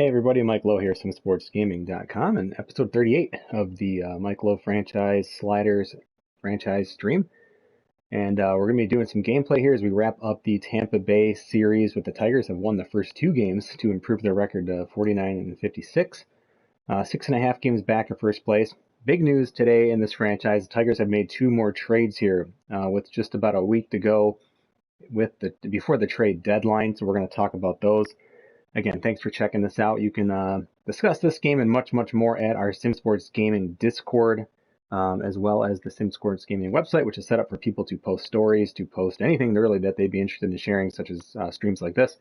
Hey everybody, Mike Lowe here, SimSportsGaming.com, and episode 38 of the Mike Lowe franchise sliders franchise stream. And we're going to be doing some gameplay here as we wrap up the Tampa Bay series with the Tigers. Have won the first two games to improve their record to 49 and 56. 6.5 games back in first place. Big news today in this franchise. The Tigers have made two more trades here with just about a week to go before the trade deadline. So we're going to talk about those. Again, thanks for checking this out. You can discuss this game and much, much more at our SimSports Gaming Discord, as well as the SimSports Gaming website, which is set up for people to post stories, to post anything really that they'd be interested in sharing, such as streams like this.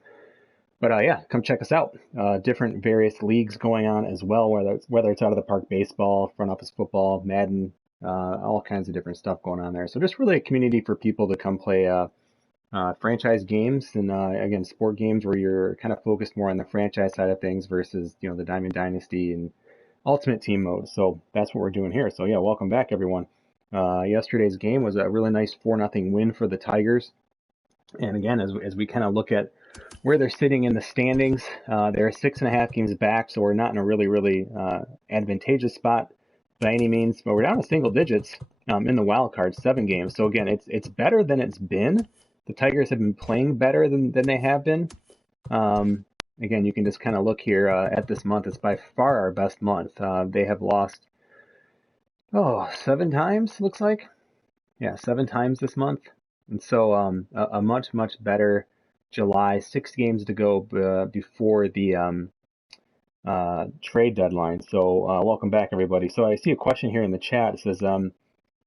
But yeah, come check us out. Different various leagues going on as well, whether it's out of the park baseball, front office football, Madden, all kinds of different stuff going on there. So just really a community for people to come play franchise games and again sport games where you're kind of focused more on the franchise side of things versus the Diamond Dynasty and Ultimate Team mode. So that's what we're doing here. So yeah, welcome back everyone. Yesterday's game was a really nice 4-0 win for the Tigers. And again, as we kind of look at where they're sitting in the standings, they're 6.5 games back, so we're not in a really advantageous spot by any means, but we're down to single digits in the wild card, 7 games. So again, it's better than it's been. The Tigers have been playing better than they have been. Again, you can just kind of look here at this month. It's by far our best month. They have lost, 7 times, looks like. Yeah, 7 times this month. And so a much better July. 6 games to go before the trade deadline. So welcome back, everybody. So I see a question here in the chat. It says,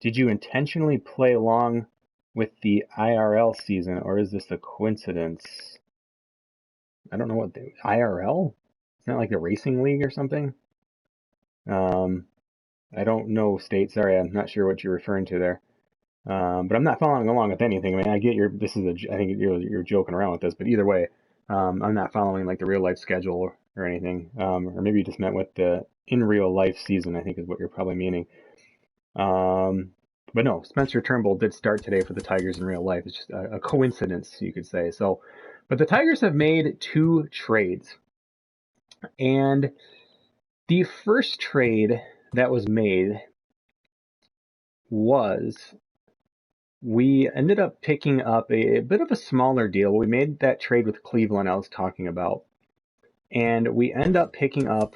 did you intentionally play along with the IRL season, or is this a coincidence? I don't know what the IRL? It's not like the racing league or something. I don't know, State. Sorry, I'm not sure what you're referring to there. But I'm not following along with anything. I mean, I get I think you're joking around with this, but either way, I'm not following like the real life schedule or anything. Or maybe you just meant with the in real life season, I think is what you're probably meaning. But no, Spencer Turnbull did start today for the Tigers in real life. It's just a coincidence, you could say. So, but the Tigers have made 2 trades. And the first trade that was made was we ended up picking up a bit of a smaller deal. We made that trade with Cleveland I was talking about. And we end up picking up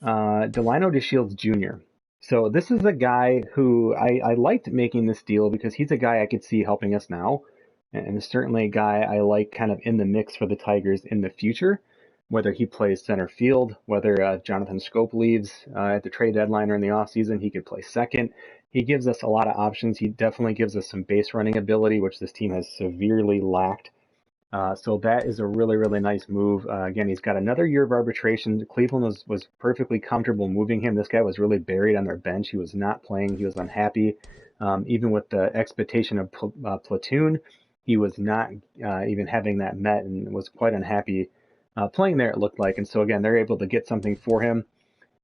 Delano DeShields Jr. So this is a guy who I liked making this deal because he's a guy I could see helping us now, and certainly a guy I like kind of in the mix for the Tigers in the future, whether he plays center field, whether Jonathan Scope leaves at the trade deadline or in the offseason, he could play second. He gives us a lot of options. He definitely gives us some base running ability, which this team has severely lacked. So that is a really nice move. Again, he's got another year of arbitration. Cleveland was perfectly comfortable moving him. This guy was really buried on their bench. He was not playing. He was unhappy. Even with the expectation of platoon, he was not even having that met and was quite unhappy playing there, it looked like. And so, again, they're able to get something for him.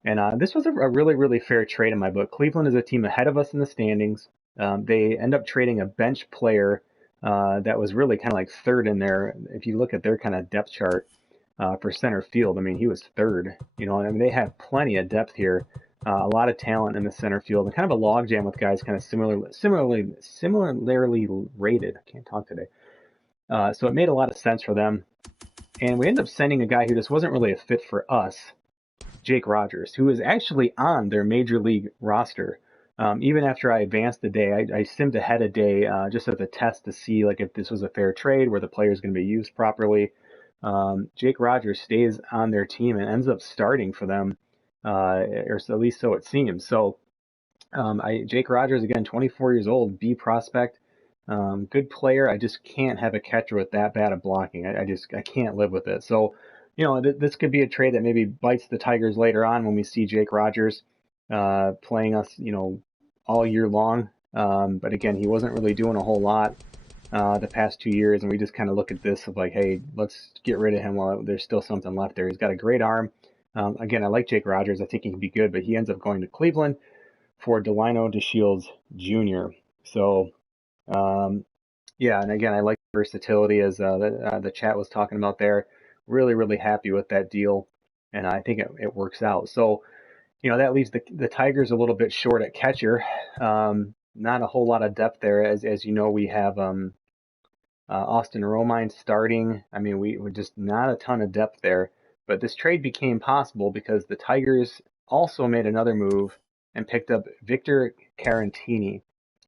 And this was a really fair trade in my book. Cleveland is a team ahead of us in the standings. They end up trading a bench player that was really kind of like third in there. If you look at their kind of depth chart for center field, I mean, he was third. I mean, they have plenty of depth here, a lot of talent in the center field, and kind of a logjam with guys kind of similarly rated. I can't talk today. So it made a lot of sense for them. And we ended up sending a guy who just wasn't really a fit for us, Jake Rogers, who is actually on their major league roster. Even after I advanced a day, I simmed ahead a day just as a test to see like if this was a fair trade where the player is going to be used properly. Jake Rogers stays on their team and ends up starting for them, or so, at least so it seems. So Jake Rogers, again, 24 years old, B prospect, good player. I just can't have a catcher with that bad of blocking. I can't live with it. So, this could be a trade that maybe bites the Tigers later on when we see Jake Rogers playing us, all year long. But again, he wasn't really doing a whole lot the past 2 years, and we just kind of look at this of like, hey, let's get rid of him while there's still something left there. He's got a great arm. Again, I like Jake Rogers. I think he can be good, but he ends up going to Cleveland for Delano DeShields Jr. So, yeah, and again, I like versatility as the chat was talking about there. really, really happy with that deal, and I think it works out. So, that leaves the Tigers a little bit short at catcher. Not a whole lot of depth there, as you know, we have Austin Romine starting. I mean, we're just not a ton of depth there. But this trade became possible because the Tigers also made another move and picked up Victor Carrantini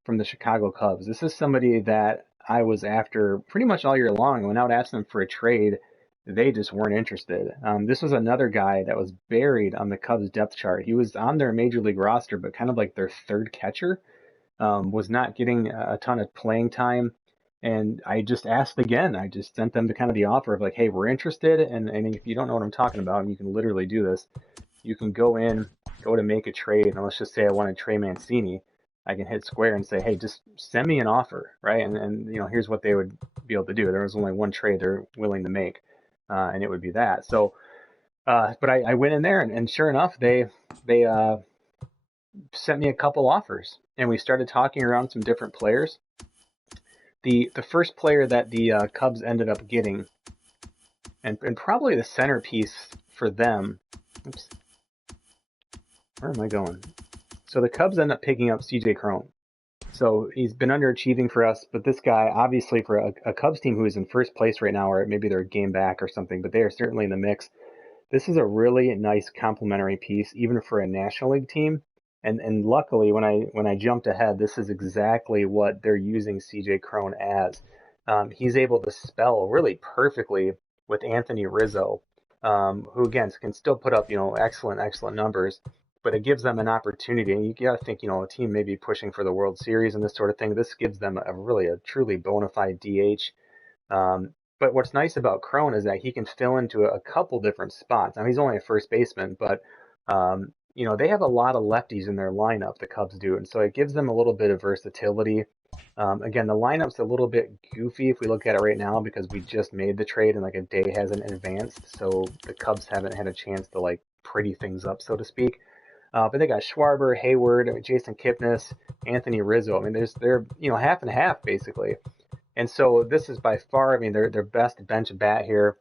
from the Chicago Cubs. This is somebody that I was after pretty much all year long. I went out asking them for a trade. They just weren't interested. This was another guy that was buried on the Cubs depth chart. He was on their major league roster, but kind of like their third catcher. Was not getting a ton of playing time. And I just asked again. I just sent them the kind of the offer of like, hey, we're interested. And if you don't know what I'm talking about, you can literally do this. You can go to make a trade, and let's just say I wanted Trey Mancini. I can hit square and say, hey, just send me an offer, right? And here's what they would be able to do. There was only one trade they're willing to make, and it would be that. So, but I went in there, and sure enough, they sent me a couple offers, and we started talking around some different players. The first player that the Cubs ended up getting, and probably the centerpiece for them. Oops, where am I going? So the Cubs end up picking up C.J. Cron. So he's been underachieving for us, but this guy, obviously for a Cubs team who is in first place right now, or maybe they're a game back or something, but they are certainly in the mix. This is a really nice complementary piece, even for a National League team. And luckily, when I jumped ahead, this is exactly what they're using C.J. Cron as. He's able to spell really perfectly with Anthony Rizzo, who again can still put up excellent numbers, but it gives them an opportunity. And you got to think a team may be pushing for the World Series and this sort of thing. This gives them a truly bona fide DH. But what's nice about Cron is that he can fill into a couple different spots. Now he's only a first baseman, but they have a lot of lefties in their lineup, the Cubs do, and so it gives them a little bit of versatility. Again, the lineup's a little bit goofy if we look at it right now because we just made the trade and like a day hasn't advanced, so the Cubs haven't had a chance to like pretty things up, so to speak. But they got Schwarber, Hayward, Jason Kipnis, Anthony Rizzo. I mean, they're half and half basically, and so this is by far, their best bench bat here.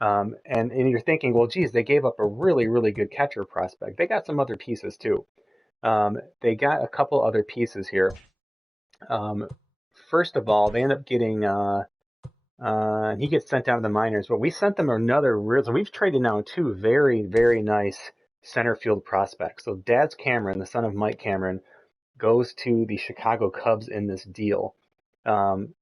And you're thinking, well, geez, they gave up a really, really good catcher prospect. They got some other pieces too. They got a couple other pieces here. First of all, they end up getting, he gets sent down to the minors, but we sent them another so we've traded now two very, very nice center field prospects. So Daz Cameron, the son of Mike Cameron, goes to the Chicago Cubs in this deal.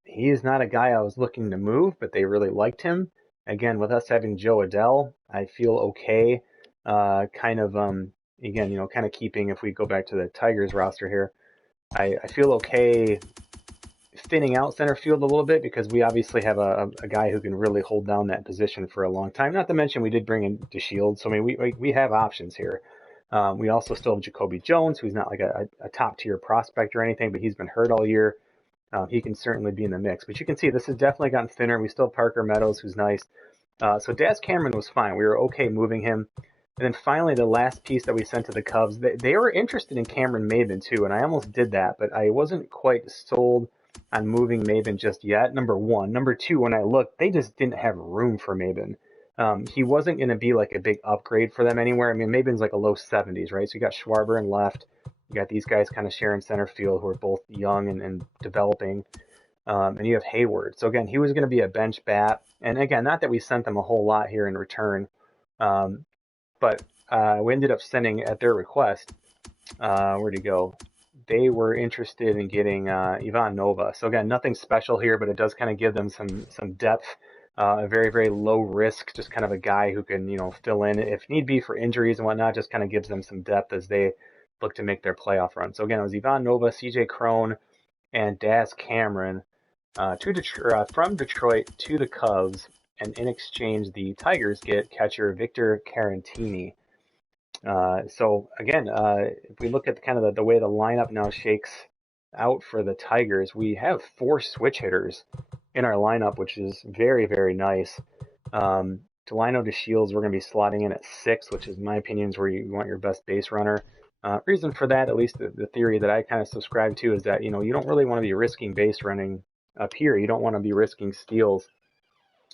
He is not a guy I was looking to move, but they really liked him. Again, with us having Joe Adell, I feel okay. Kind of keeping, if we go back to the Tigers roster here, I feel okay thinning out center field a little bit because we obviously have a guy who can really hold down that position for a long time. Not to mention we did bring in DeShields, so I mean we have options here. We also still have Jacoby Jones, who's not like a top tier prospect or anything, but he's been hurt all year. He can certainly be in the mix. But you can see this has definitely gotten thinner. We still have Parker Meadows, who's nice. So Daz Cameron was fine. We were okay moving him. And then finally, the last piece that we sent to the Cubs, they were interested in Cameron Maben too, and I almost did that, but I wasn't quite sold on moving Maben just yet, number one. Number two, when I looked, they just didn't have room for Maben. He wasn't going to be like a big upgrade for them anywhere. I mean, Maben's like a low 70s, right? So you got Schwarber in left. You got these guys kind of sharing center field who are both young and developing. And you have Hayward. So again, he was going to be a bench bat. And again, not that we sent them a whole lot here in return, but we ended up sending at their request. Where'd he go? They were interested in getting Ivan Nova. So again, nothing special here, but it does kind of give them some depth. A very, very low risk, just kind of a guy who can, fill in if need be for injuries and whatnot, just kind of gives them some depth as they look to make their playoff run. So again, it was Ivan Nova, C.J. Cron, and Daz Cameron from Detroit to the Cubs, and in exchange, the Tigers get catcher Victor Carrantini. So again, if we look at kind of the way the lineup now shakes out for the Tigers, we have 4 switch hitters in our lineup, which is very, very nice. Delano DeShields, we're going to be slotting in at 6, which is, in my opinion, is where you want your best base runner. Reason for that, at least the theory that I kind of subscribe to, is that you don't really want to be risking base running up here. You don't want to be risking steals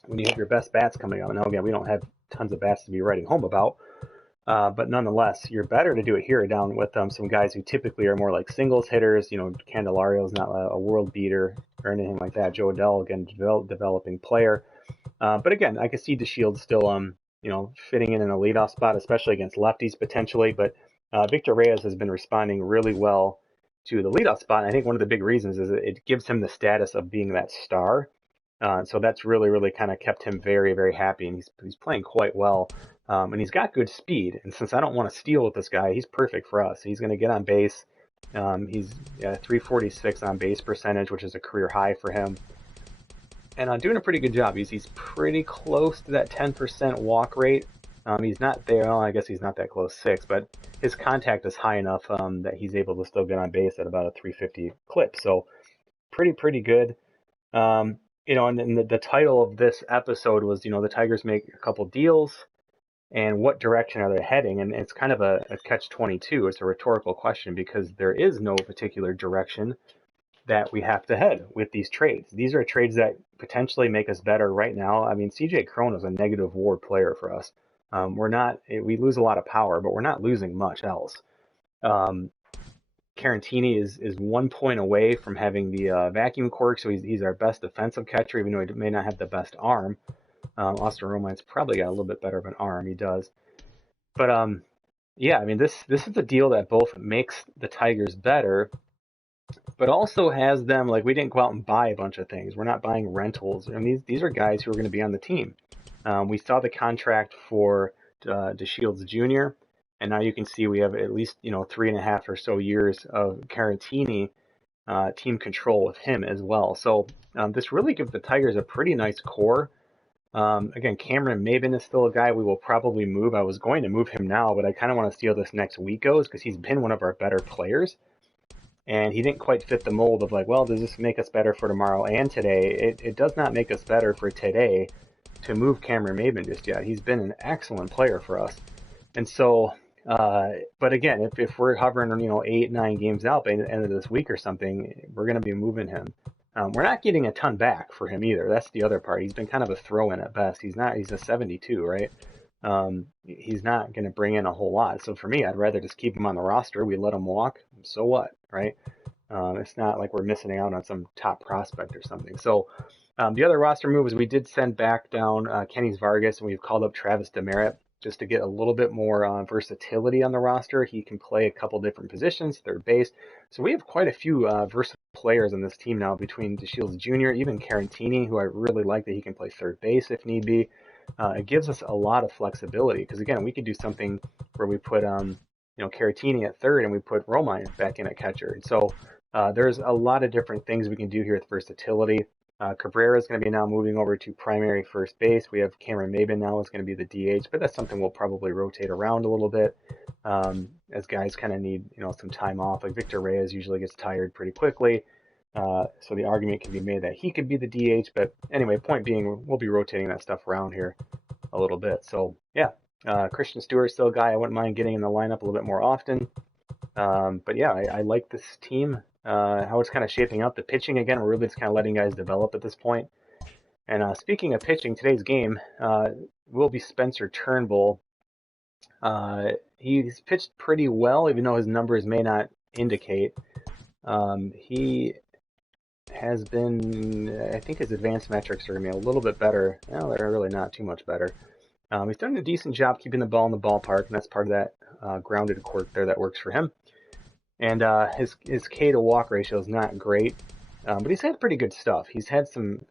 when you have your best bats coming up. Now, again, we don't have tons of bats to be writing home about, but nonetheless, you're better to do it here down with some guys who typically are more like singles hitters. You know, Candelario's not a world beater or anything like that. Joe Adell, again, developing player. But again, I can see DeShields still, fitting in a leadoff spot, especially against lefties potentially. But Victor Reyes has been responding really well to the leadoff spot. And I think one of the big reasons is it gives him the status of being that star. So that's really, really kind of kept him very, very happy, and he's playing quite well. And he's got good speed. And since I don't want to steal with this guy, he's perfect for us. He's going to get on base. He's 346 on base percentage, which is a career high for him. And doing a pretty good job. He's pretty close to that 10% walk rate. He's not there. Well, I guess he's not that close, 6, but his contact is high enough that he's able to still get on base at about a 350 clip. So pretty good. And the title of this episode was, the Tigers make a couple deals, and what direction are they heading? And it's kind of a catch-22. It's a rhetorical question because there is no particular direction that we have to head with these trades. These are trades that potentially make us better right now. I mean, CJ Cron is a negative WAR player for us. We lose a lot of power, but we're not losing much else. Carrantini is 1 point away from having the vacuum cork, so he's our best defensive catcher, even though he may not have the best arm. Austin Romine's probably got a little bit better of an arm. He does. But I mean, this is a deal that both makes the Tigers better, but also has them, like, we didn't go out and buy a bunch of things. We're not buying rentals. I mean, these are guys who are going to be on the team. We saw the contract for DeShields Jr., and now you can see we have at least 3.5 or so years of Carrantini team control with him as well. So this really gives the Tigers a pretty nice core. Again, Cameron Maben is still a guy we will probably move. I was going to move him now, but I kind of want to see how this next week goes because he's been one of our better players. And he didn't quite fit the mold of like, well, does this make us better for tomorrow and today? It does not make us better for today to move Cameron Maben just yet. He's been an excellent player for us. And so, but again, if we're hovering, 8, 9 games out by the end of this week or something, we're going to be moving him. We're not getting a ton back for him either. That's the other part. He's been kind of a throw-in at best. He's a 72, right? He's not going to bring in a whole lot. So for me, I'd rather just keep him on the roster. We let him walk. So what, right? It's not like we're missing out on some top prospect or something. So the other roster move is we did send back down Kenny Vargas, and we've called up Travis Demerit just to get a little bit more versatility on the roster. He can play a couple different positions, third base. So we have quite a few versatile players on this team now between DeShields Jr., even Carrantini, who I really like that he can play third base if need be. It gives us a lot of flexibility because, again, we could do something where we put Carrantini at third and we put Romine back in at catcher. And so there's a lot of different things we can do here with versatility. Cabrera is going to be now moving over to primary first base. We have Cameron Maben now is going to be the DH, but that's something we'll probably rotate around a little bit as guys kind of need some time off. Like Victor Reyes usually gets tired pretty quickly. So the argument can be made that he could be the DH, but anyway, point being, we'll be rotating that stuff around here a little bit. So yeah, Christian Stewart's still a guy I wouldn't mind getting in the lineup a little bit more often. But yeah, I like this team, how it's kind of shaping up. The pitching, again, we're really just kind of letting guys develop at this point. And speaking of pitching, today's game will be Spencer Turnbull. He's pitched pretty well, even though his numbers may not indicate. He has been, I think his advanced metrics are going to be a little bit better. Well, they're really not too much better. He's done a decent job keeping the ball in the ballpark, and that's part of that grounded quirk there that works for him. And his K to walk ratio is not great, but he's had pretty good stuff. He's had some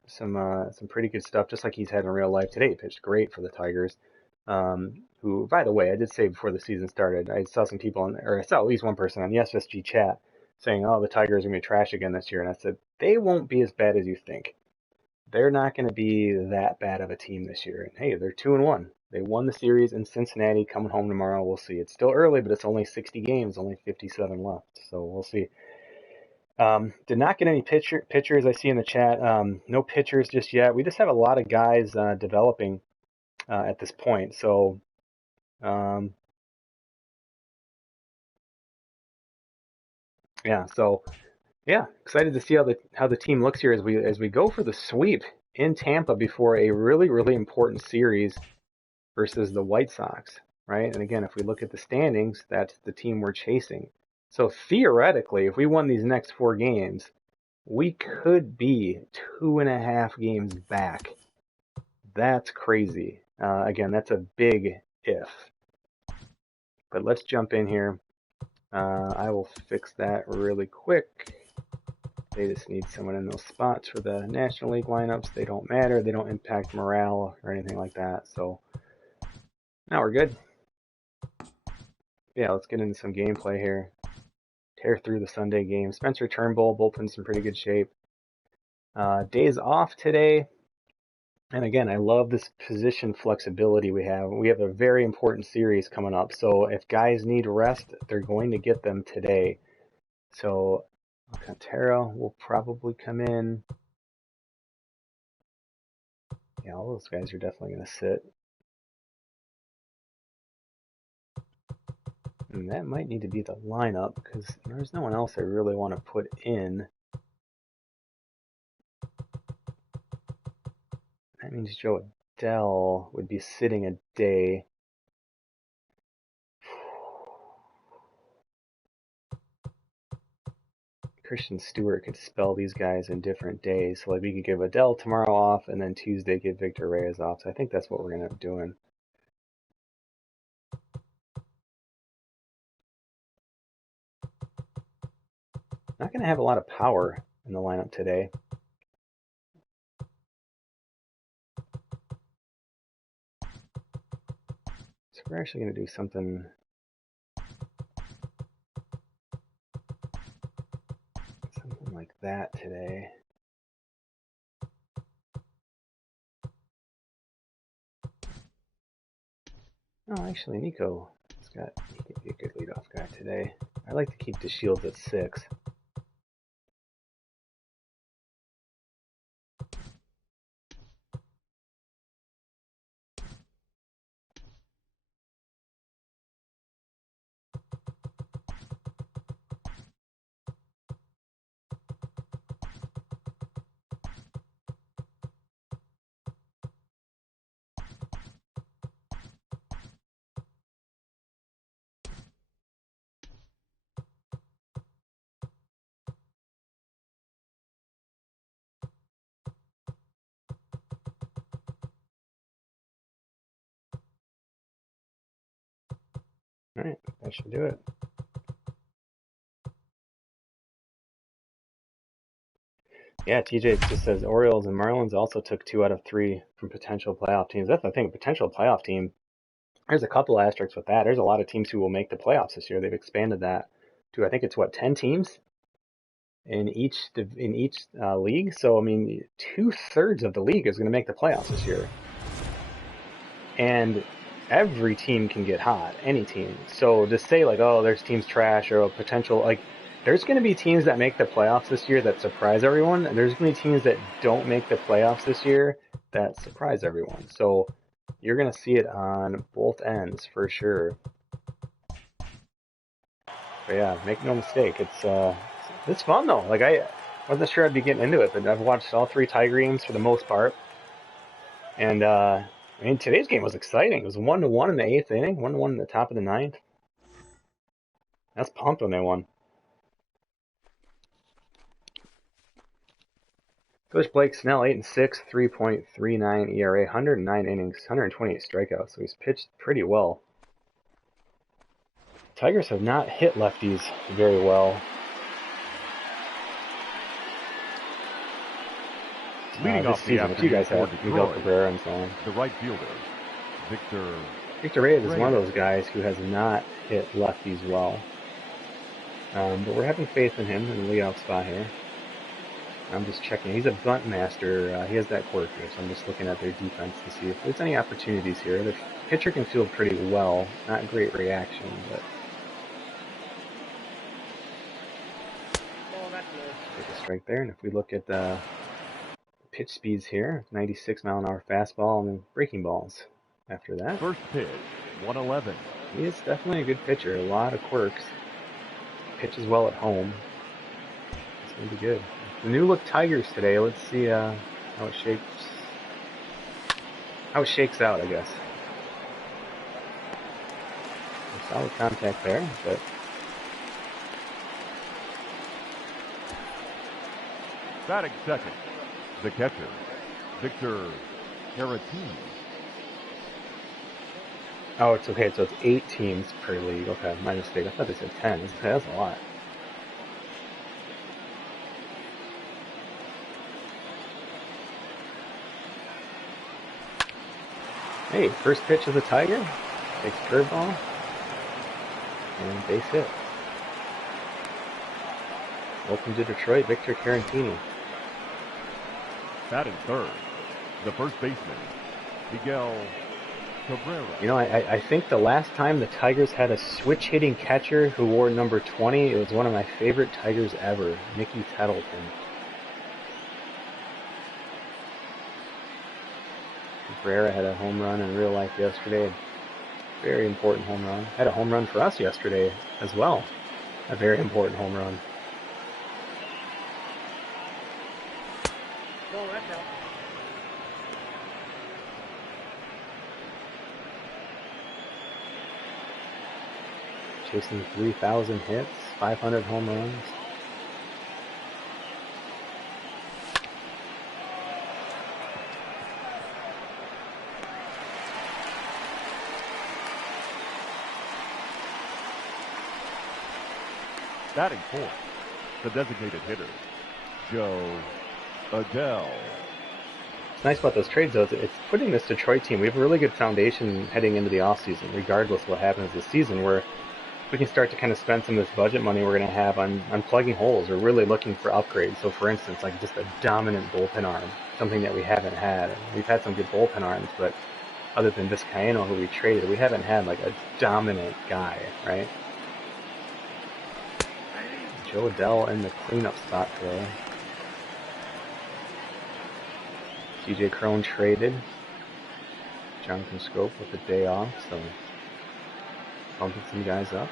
pretty good stuff, just like he's had in real life. Today he pitched great for the Tigers. Who, by the way, I did say before the season started, I saw some people I saw at least one person on the SSG chat saying, "Oh, the Tigers are going to be trash again this year," and I said they won't be as bad as you think. They're not going to be that bad of a team this year. And hey, they're 2-1. They won the series in Cincinnati, coming home tomorrow. We'll see. It's still early, but it's only 60 games, only 57 left. So we'll see. Did not get any pitchers I see in the chat. No pitchers just yet. We just have a lot of guys developing at this point. So yeah, excited to see how the team looks here as we go for the sweep in Tampa before a really, really important series versus the White Sox, right? And again, if we look at the standings, that's the team we're chasing. So theoretically, if we won these next 4 games, we could be 2.5 games back. That's crazy. Again, that's a big if. But let's jump in here. I will fix that really quick. They just need someone in those spots for the National League lineups. They don't matter. They don't impact morale or anything like that. So now we're good. Yeah, let's get into some gameplay here. Tear through the Sunday game. Spencer Turnbull, bullpen's in pretty good shape. Days off today. And again, I love this position flexibility we have. We have a very important series coming up. So if guys need rest, they're going to get them today. So Alcantara will probably come in. Yeah, all those guys are definitely going to sit. And that might need to be the lineup because there's no one else I really want to put in. That means Joe Adele would be sitting a day. Christian Stewart could spell these guys in different days. So like we could give Adele tomorrow off and then Tuesday give Victor Reyes off. So I think that's what we're going to end up doing. Not going to have a lot of power in the lineup today. So we're actually going to do something like that today. Oh, actually, Nico he could be a good leadoff guy today. I like to keep the Shields at 6. Alright, that should do it. Yeah, TJ just says Orioles and Marlins also took 2 out of 3 from potential playoff teams. That's the thing, potential playoff team. There's a couple asterisks with that. There's a lot of teams who will make the playoffs this year. They've expanded that to, I think it's 10 teams in each league. So I mean, 2/3 of the league is going to make the playoffs this year, and every team can get hot, any team. So to say like, oh, there's teams trash or potential, like, there's going to be teams that make the playoffs this year that surprise everyone, and there's going to be teams that don't make the playoffs this year that surprise everyone. So you're going to see it on both ends for sure. But yeah, make no mistake, it's fun though. Like I wasn't sure I'd be getting into it, but I've watched all 3 Tiger games for the most part. And I mean, today's game was exciting. It was 1-1 in the 8th inning, 1-1 in the top of the 9th. That's pumped when they won. Coach Blake Snell, 8-6, 3.39 ERA, 109 innings, 128 strikeouts. So he's pitched pretty well. Tigers have not hit lefties very well. Leading off the season, you guys have Miguel Cabrera and so on. The right fielder, Victor Reyes is one of those guys who has not hit lefties well. But we're having faith in him in the leadoff spot here. I'm just checking. He's a bunt master. He has that quirk here, so I'm just looking at their defense to see if there's any opportunities here. The pitcher can field pretty well. Not great reaction, but take a strike there. And if we look at the pitch speeds here, 96 mile an hour fastball and then breaking balls after that. First pitch, 111. He is definitely a good pitcher. A lot of quirks. Pitches well at home. It's going to be good. The new look Tigers today. Let's see how it shapes how it shakes out, I guess. Solid contact there, but Batting second, the catcher, Victor Carrantini. oh, it's okay. So it's 8 teams per league. Okay, my mistake. I thought they said 10. That's a lot. Hey, first pitch of the Tiger. Takes curveball. And base hit. Welcome to Detroit, Victor Carrantini. Batting third, the first baseman, Miguel Cabrera. You know, I think the last time the Tigers had a switch-hitting catcher who wore number 20, it was one of my favorite Tigers ever, Mickey Tettleton. Cabrera had a home run in real life yesterday. Very important home run. Had a home run for us yesterday as well. A very important home run. Oh, that's out. Chasing 3,000 hits, 500 home runs. Batting fourth, the designated hitter, Joe Adele. What's nice about those trades, though, is it's putting this Detroit team, we have a really good foundation heading into the offseason, regardless of what happens this season, where we can start to kind of spend some of this budget money we're going to have on plugging holes. We're really looking for upgrades. So, for instance, like just a dominant bullpen arm, something that we haven't had. We've had some good bullpen arms, but other than Vizcaino, who we traded, we haven't had like a dominant guy, right? Joe Adele in the cleanup spot today. TJ Crone traded. Jonathan Scope with the day off, so bumping some guys up.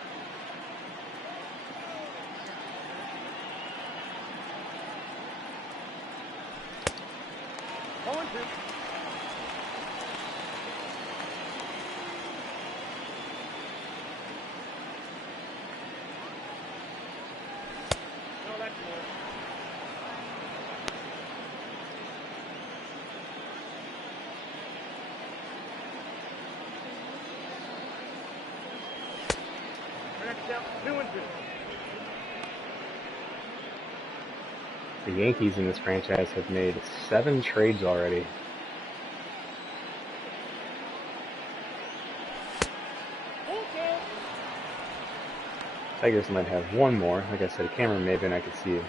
The Yankees in this franchise have made 7 trades already. Tigers might have one more. Like I said, Cameron Maben I could see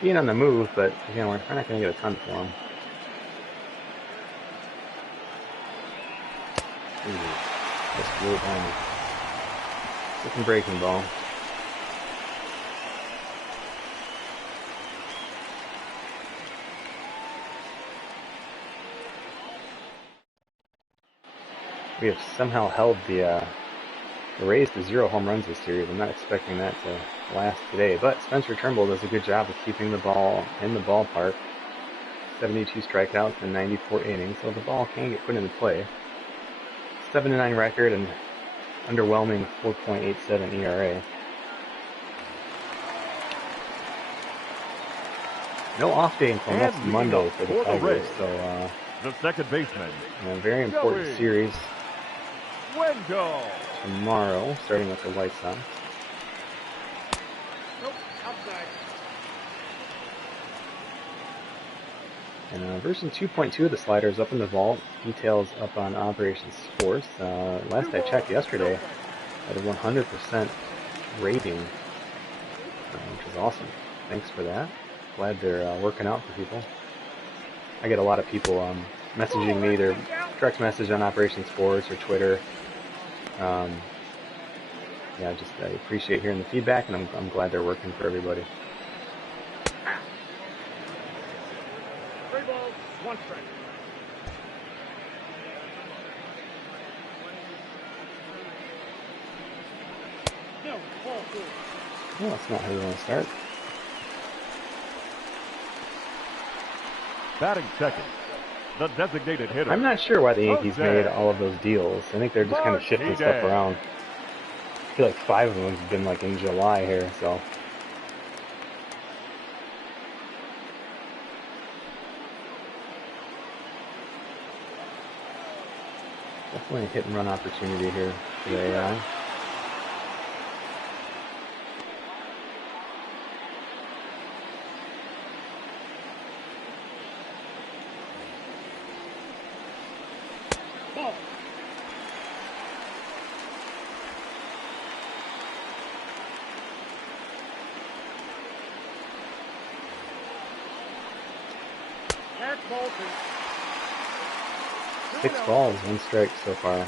being on the move, but again, we're not going to get a ton for him. Just really tiny. Looking breaking ball. We have somehow held the Rays to 0 home runs this series. I'm not expecting that to last today, but Spencer Turnbull does a good job of keeping the ball in the ballpark. 72 strikeouts in 94 innings, so the ball can get put into play. 7-9 record and underwhelming 4.87 ERA. No off day until next Monday for the Tigers, so the second baseman, a very important series Wendell. tomorrow, starting with the White Sox. Nope, outside. And version 2.2 of the slider is up in the vault. Details up on Operation Sports. Last I checked yesterday, at a 100% rating, which is awesome. Thanks for that. Glad they're working out for people. I get a lot of people messaging me, either direct message on Operation Sports or Twitter. Yeah, I appreciate hearing the feedback, and I'm glad they're working for everybody. 3 balls, 1 strike. No, ball 4. Well, that's not how you want to start. Batting second, the designated hitter. I'm not sure why the Yankees Jose. made all of those deals. I think they're just kind of shifting stuff around. I feel like 5 of them have been like in July here, so. Definitely a hit and run opportunity here today. Ball. That's ball 2. 6 balls, 1 strike so far.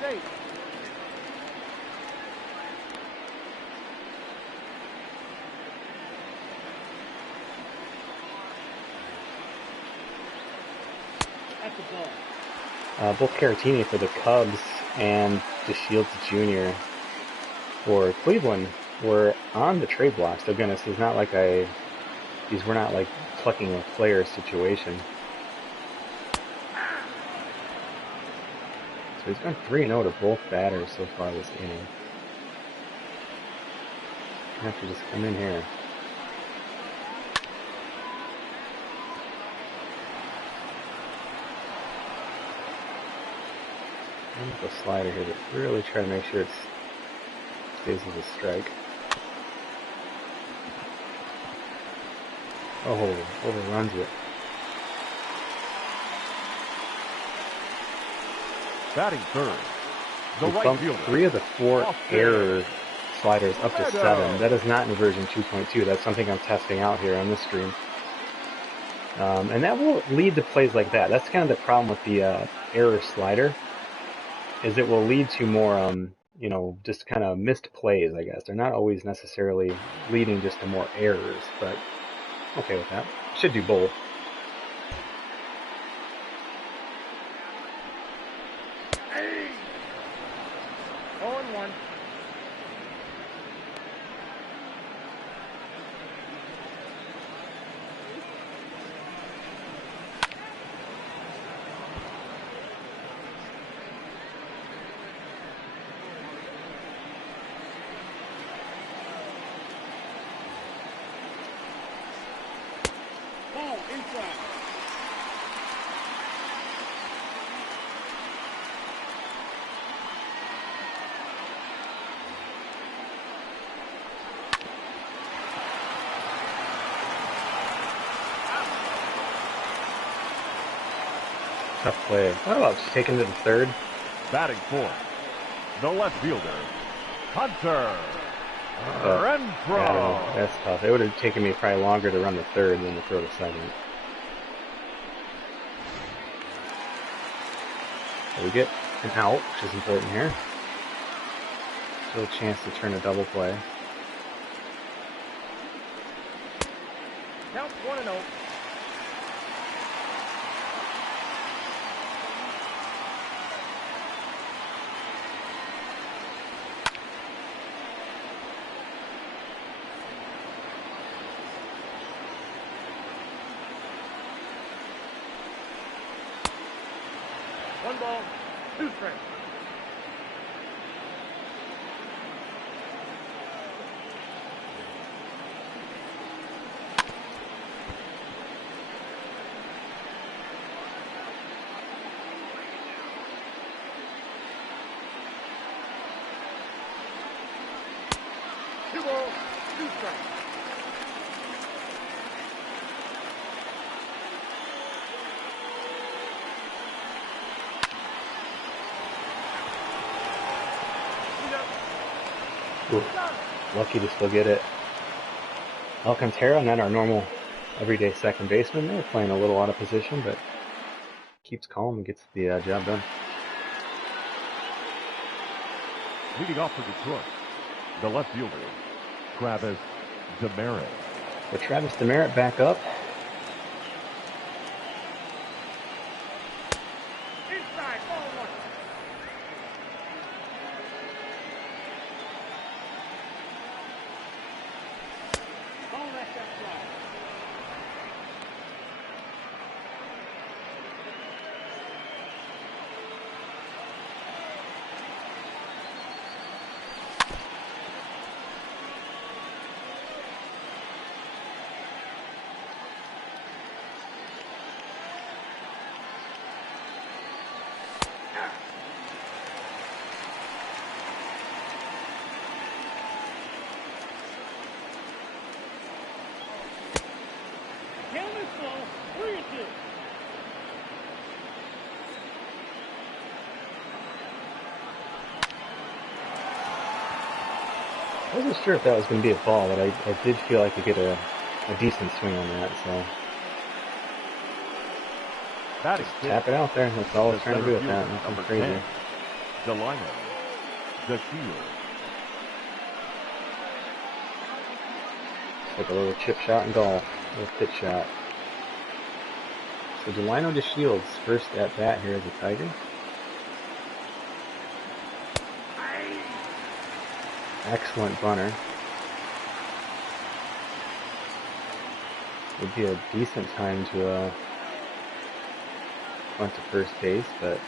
Safe. That's the ball. Both Carrantini for the Cubs and DeShields Jr. for Cleveland were on the trade block. So again, this is not like these were not like plucking a player situation. So he's gone 3-0 to both batters so far this inning. I have to just come in here. I'm with the slider here, but really try to make sure it stays as a strike. Oh, overruns it. Batting third, the We right bumped fielder. 3 of the 4 Off error sliders up to Delano. 7. That is not in version 2.2. That's something I'm testing out here on this screen. And that will lead to plays like that. That's kind of the problem with the error slider, is it will lead to more, you know, just kind of missed plays, I guess. They're not always necessarily leading just to more errors, but okay with that. Should do both. Hey. 0-1. Ball inside. Tough play. What about just taking to the third? Batting fourth, the left fielder, Hunter Yeah, I don't know. Renfroe. That's tough. It would have taken me probably longer to run the third than to throw the second. So we get an out, which is important here. Still a chance to turn a double play. Count 1-0. One ball, 2 strikes. Two balls, 2 strikes. Ooh, lucky to still get it. Alcantara, not our normal everyday second baseman. They're playing a little out of position, but keeps calm and gets the job done. Leading off for Detroit, the left fielder, Travis Demeritte. So Travis Demeritte back up. Inside, ball 1. I wasn't sure if that was going to be a ball, but I did feel I could get a decent swing on that, so Batting just fifth, tap it out there. That's all I was the trying to center do with fielder, that. Nothing number crazy. 10, Delano, the shield. Like a little chip shot in golf, a little pitch shot. So Delano to Shields, first at bat here as a Tiger. Excellent bunter. Would be a decent time to bunt to first base, but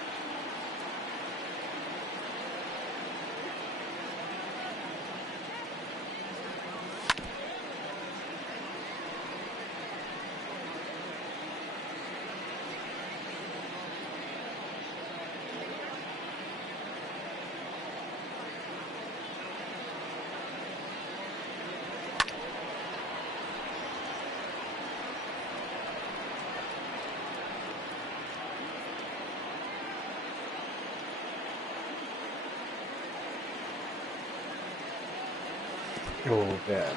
oh, bad.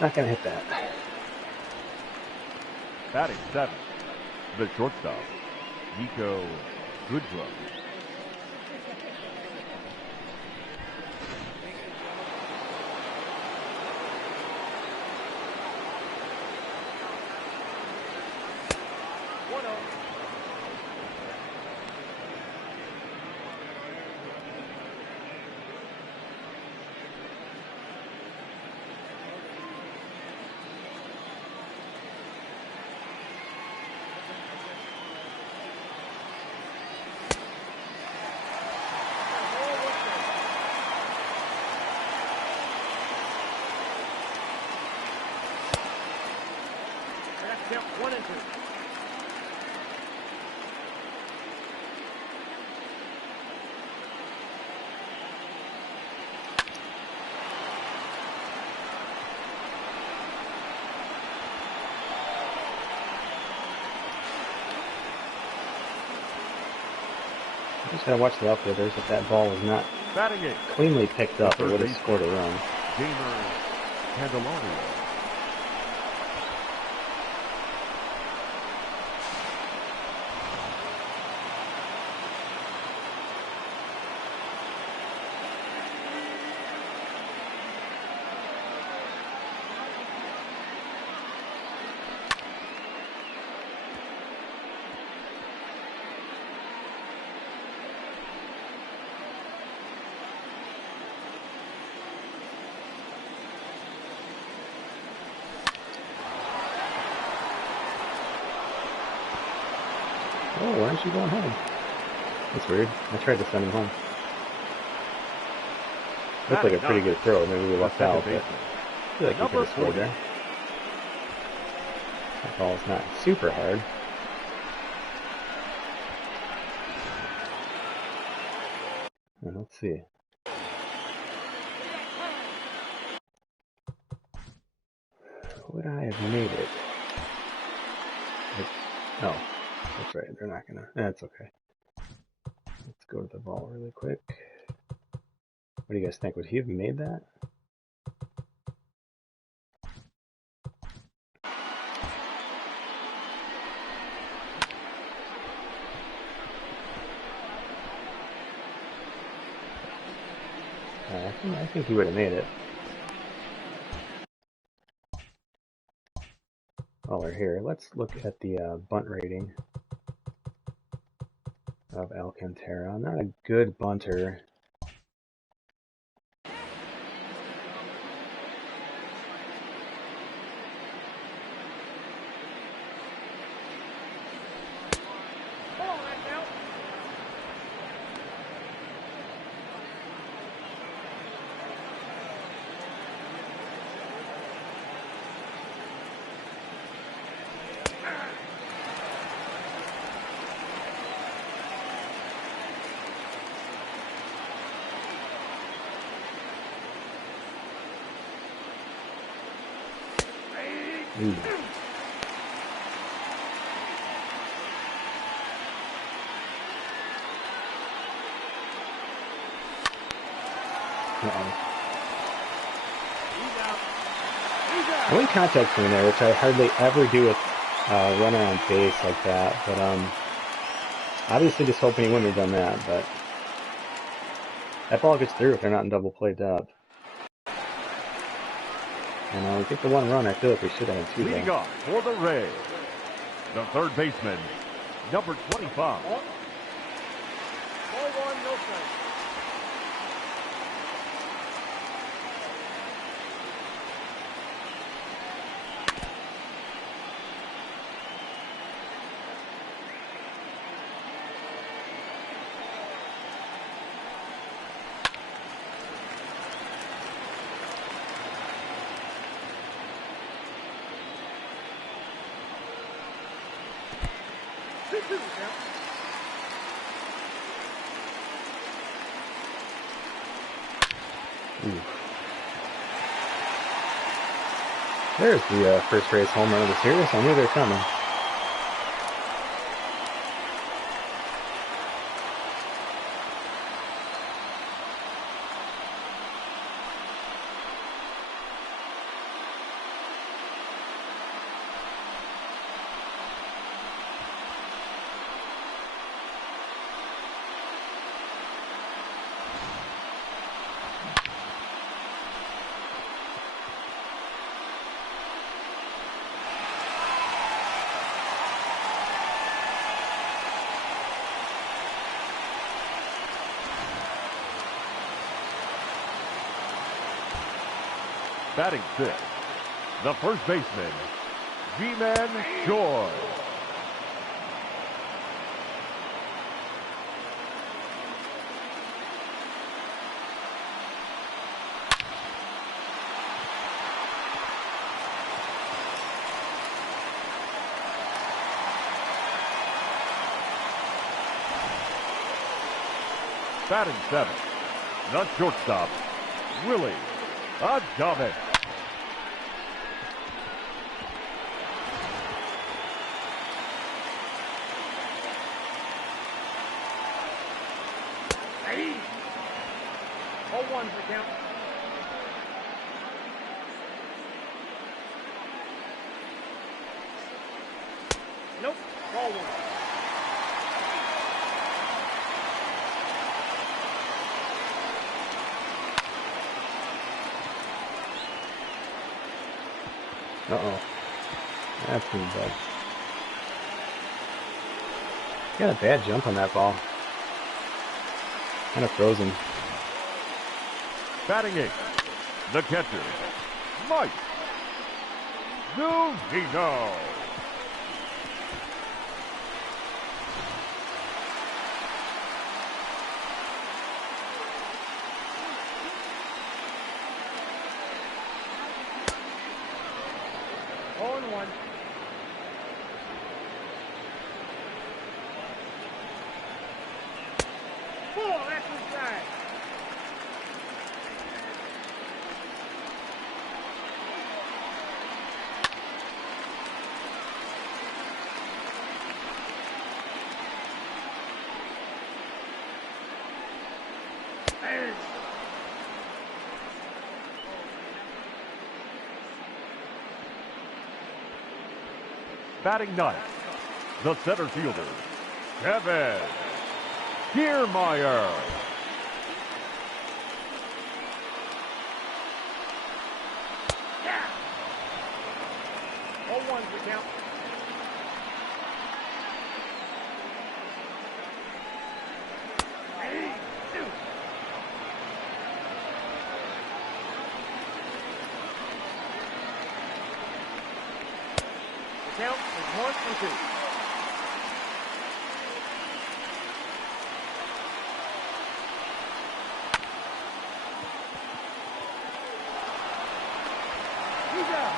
Not gonna hit that. Batting seventh, the shortstop, Nico Goodrum. Count 1 and 2. Just gotta watch the outfielders. If that ball was not Batting eighth, cleanly picked up, it would have baseman, scored a run. Gamer Candelario. Oh, why aren't you going home? That's weird. I tried to send him home. Looked like a pretty good throw. Maybe we lucked out, but I feel like he could have scored there. That ball's not super hard. And let's see. Would I have made it? No. That's right. They're not gonna. That's okay. Let's go to the ball really quick. What do you guys think? Would he have made that? I think he would have made it. While we're here, let's look at the bunt rating of Alcantara. Not a good bunter. Ooh. I went contact from there, which I hardly ever do with runner on base like that. But obviously just hoping he wouldn't have done that. But that ball gets through if they're not in double play depth. And we get the one run. I feel like we should have two. Leading off for the Rays, the third baseman, number 25. Ball one, no strike. Ooh. There's the first race home run of the series. I knew they were coming. Batting fifth, the first baseman, G-Man Shore. Batting seventh, the shortstop, Willie Adames. Hey! 0-1 for count. Nope, ball one. Uh-oh. That's pretty bad. Got a bad jump on that ball. Kind of frozen. Batting eighth, the catcher, Mike Zunino. Batting ninth, the center fielder, Kevin Kiermaier. Yeah! 0-1 for count. Count is 1-2. He's out.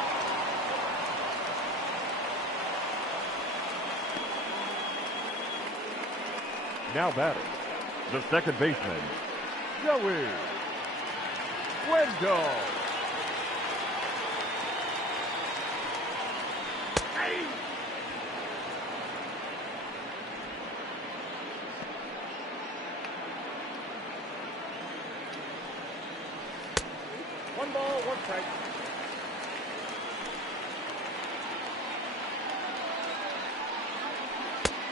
Now batting, the second baseman, Joey Wendell. One ball, one strike.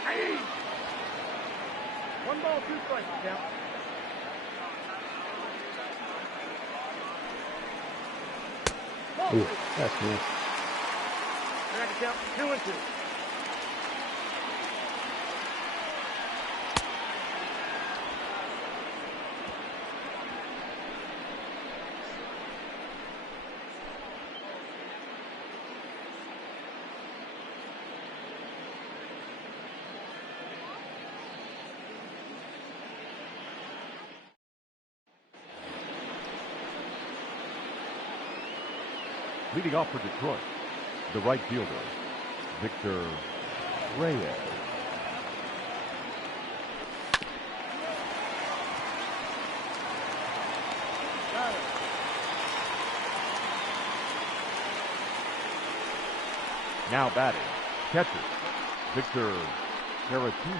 Hey! One ball, two strikes, count. Ooh, that's nice. And I can count 2-2. Leading off for Detroit, the right fielder, Victor Reyes. Got it. Now batting, catcher, Victor Carrantini.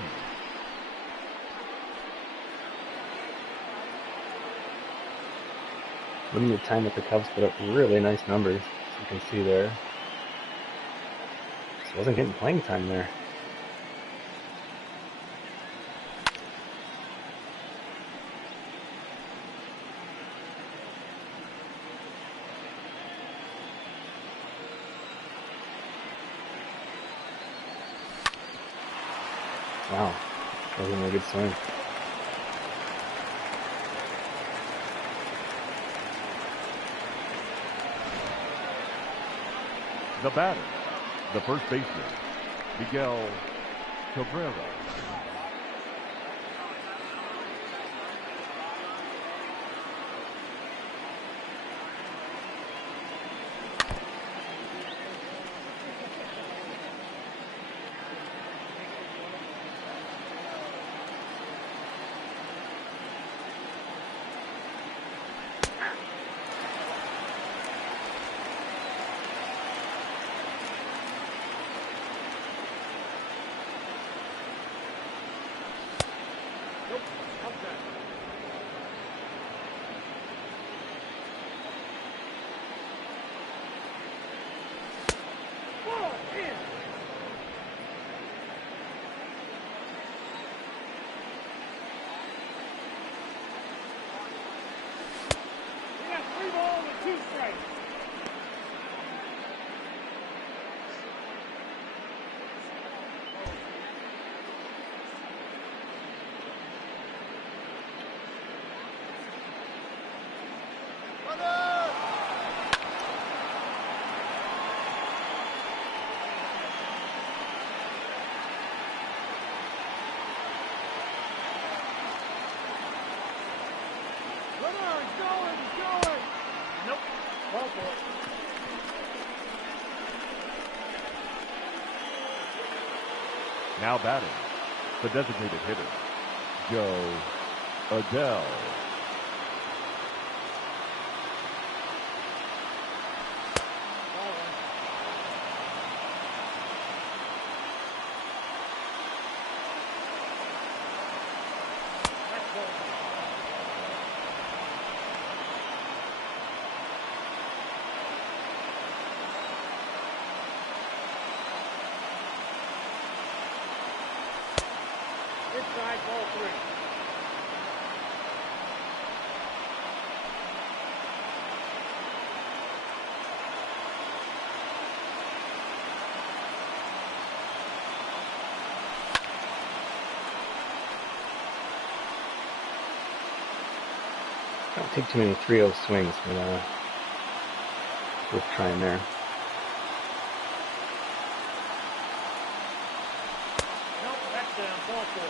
Limited time with the Cubs put up really nice numbers, as you can see there. Just wasn't getting playing time there. Wow, that wasn't a good swing. The batter, the first baseman, Miguel Cabrera. Nope. Outside. Ball in. We got 3 balls and 2 strikes. Going. Nope. Ball for it. Now batting, the designated hitter, Joe Adele. Ball one. That's ball. Inside, ball 3. Don't take too many 3-0 swings, but worth trying there. Nope, that's down. Ball 4.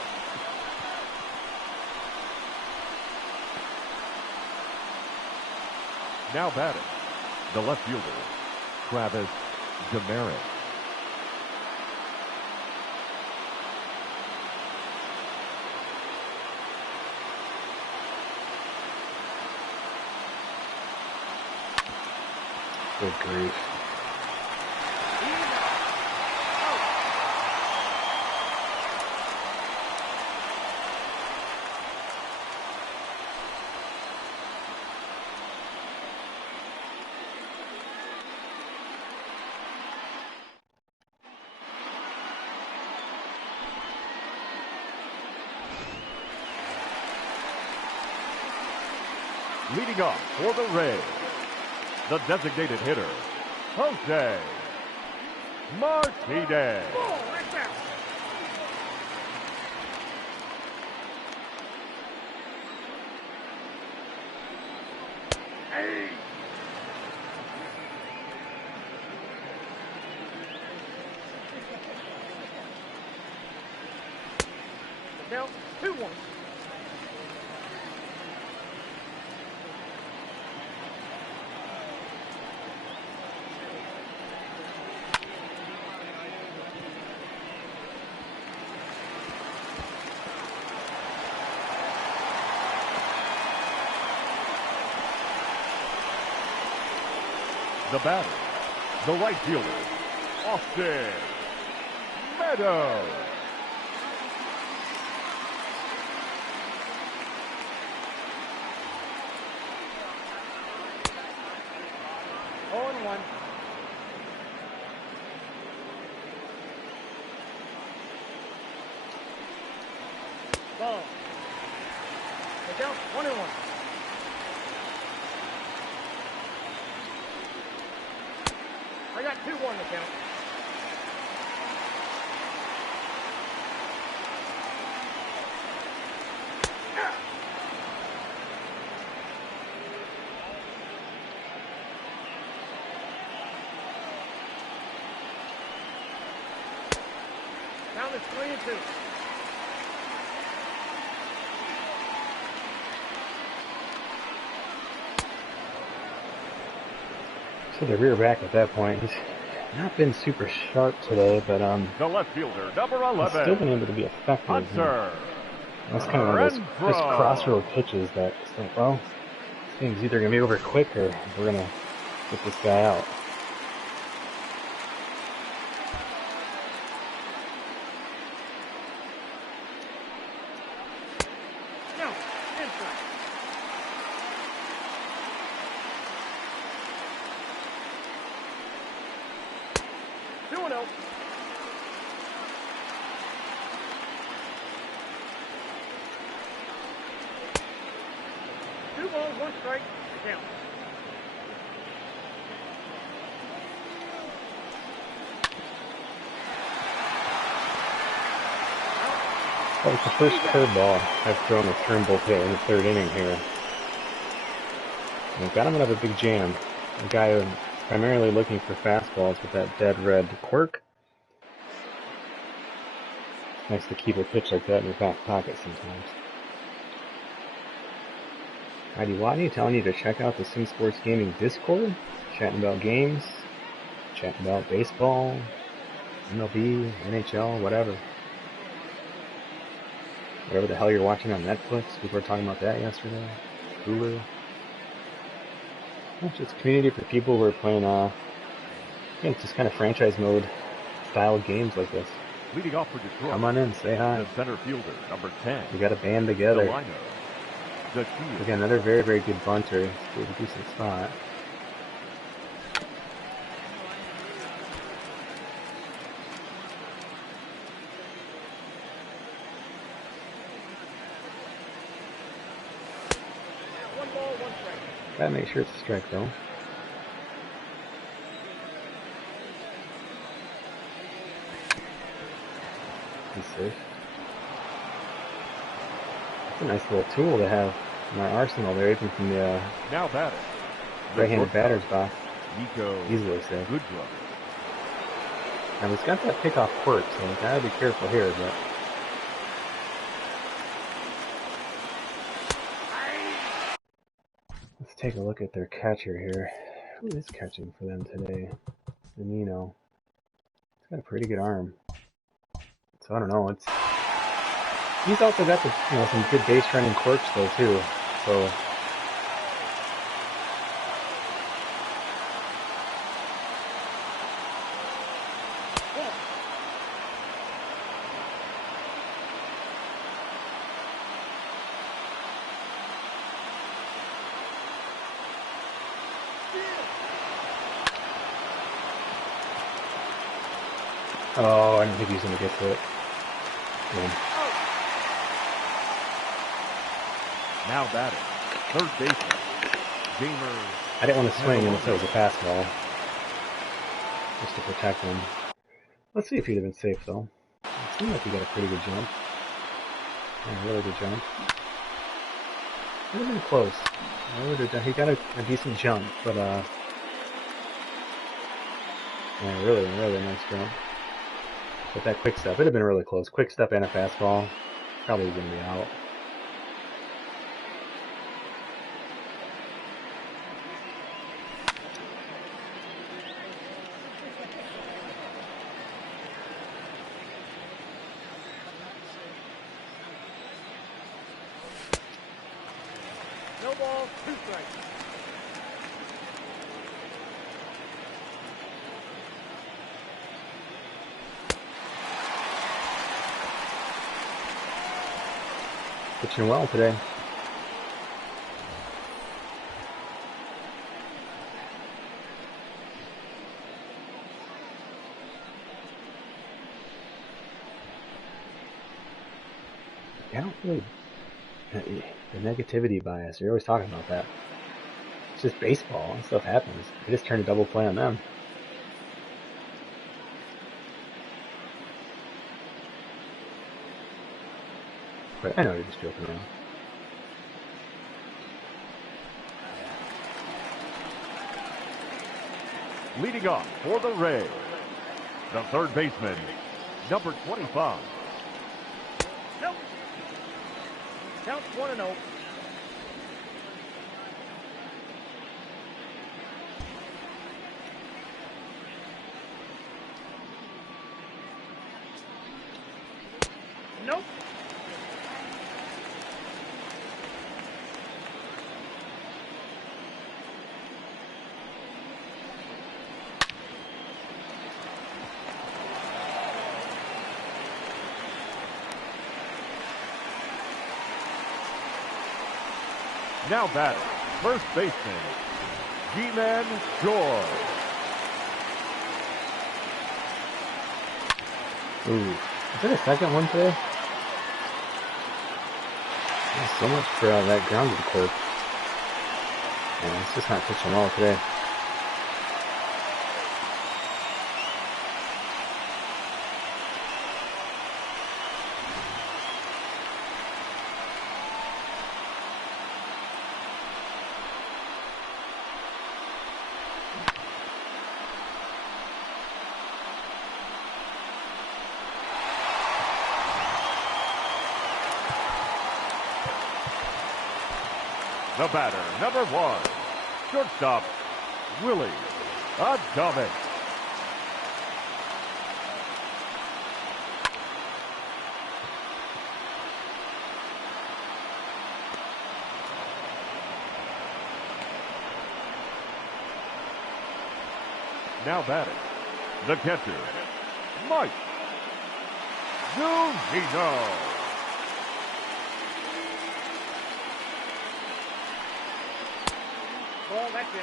Now batting, the left fielder, Travis Demeritte. Good grief. Leading off for the Rays, the designated hitter, Jose Martinez. Ball, right out. Hey. Count 2-1. The batter, the right fielder, Austin Meadows. On 1. Ball. The count 1-1. I got 2-1 to count. Count is 3-2. So the rear back at that point, he's not been super sharp today, but The left fielder, number he's still 11, been able to be effective. And Hunter that's kind of one of those Renfroe. crossroad pitches that it's like, well, this thing's either going to be over quick or we're going to get this guy out. No, inside. Two and oh. Two balls, 1 strike. Count. That was the first curveball I've thrown a Turnbull hit in the 3rd inning here. And I've got him out of a big jam. A guy who's primarily looking for fastballs with that dead red quirk. Nice to keep a pitch like that in your back pocket sometimes. Heidi Watney telling you to check out the Sim Sports Gaming Discord, chatting about games, chatting about baseball, MLB, NHL, whatever. Whatever the hell you're watching on Netflix, people were talking about that yesterday. Hulu. It's just community for people who are playing, again, just kind of franchise mode style games like this. Leading off for Detroit, Come on in, say hi. the center fielder, number 10, We got a band together. Delano. The field, Again, another very, very good bunter. Still a decent spot. One ball, 1 strike. Gotta make sure it's a strike though. He's safe. It's a nice little tool to have in our arsenal there, even from the now batting, the right-handed shortstop, batter's box. Nico Easily safe. Goodrum. Now he's got that pickoff quirk, so we gotta be careful here, but let's take a look at their catcher here. Who is catching for them today? Danino. He's got a pretty good arm. So I don't know, he's also got some good base running quirks though too. So oh, I didn't think he was gonna get to it. Yeah. Now batting, third baseman, Gamer. I didn't want to swing unless it was a fastball, just to protect him. Let's see if he'd have been safe, though. It seemed like he got a pretty good jump. Yeah, a really good jump. Would have been close. He got a decent jump, but yeah, really nice jump. With that quick step, it'd have been really close. Quick step and a fastball, probably gonna be out. No ball, 2 strikes. Pitching well today. I don't really... The negativity bias, you're always talking about that. It's just baseball, and stuff happens. They just turn a double play on them. But I know you're just joking around. Leading off for the Rays, the third baseman, number 25. Nope. Count 1-0. Nope. Now batting, first baseman, G-Man George. Ooh, is that a second one today? Yeah, so much for that grounded quirk. Yeah, it's just not pitching well today. The batter, number 1, shortstop, Willie Adames. Now batting, the catcher, Mike Zunino. Ball, that's in.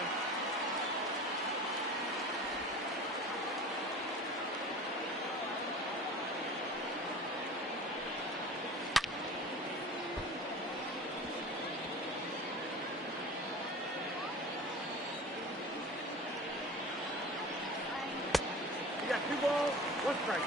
You got 2 balls, 1 strike.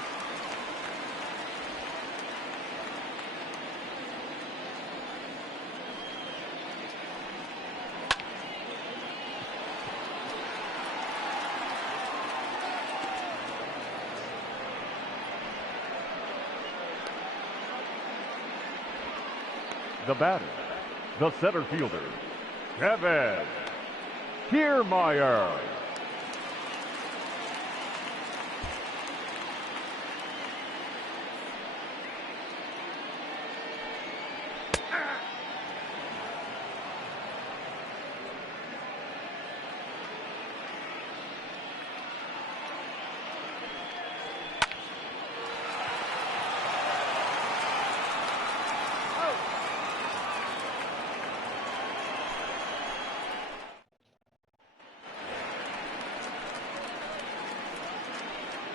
The batter, the center fielder, Kevin Kiermaier.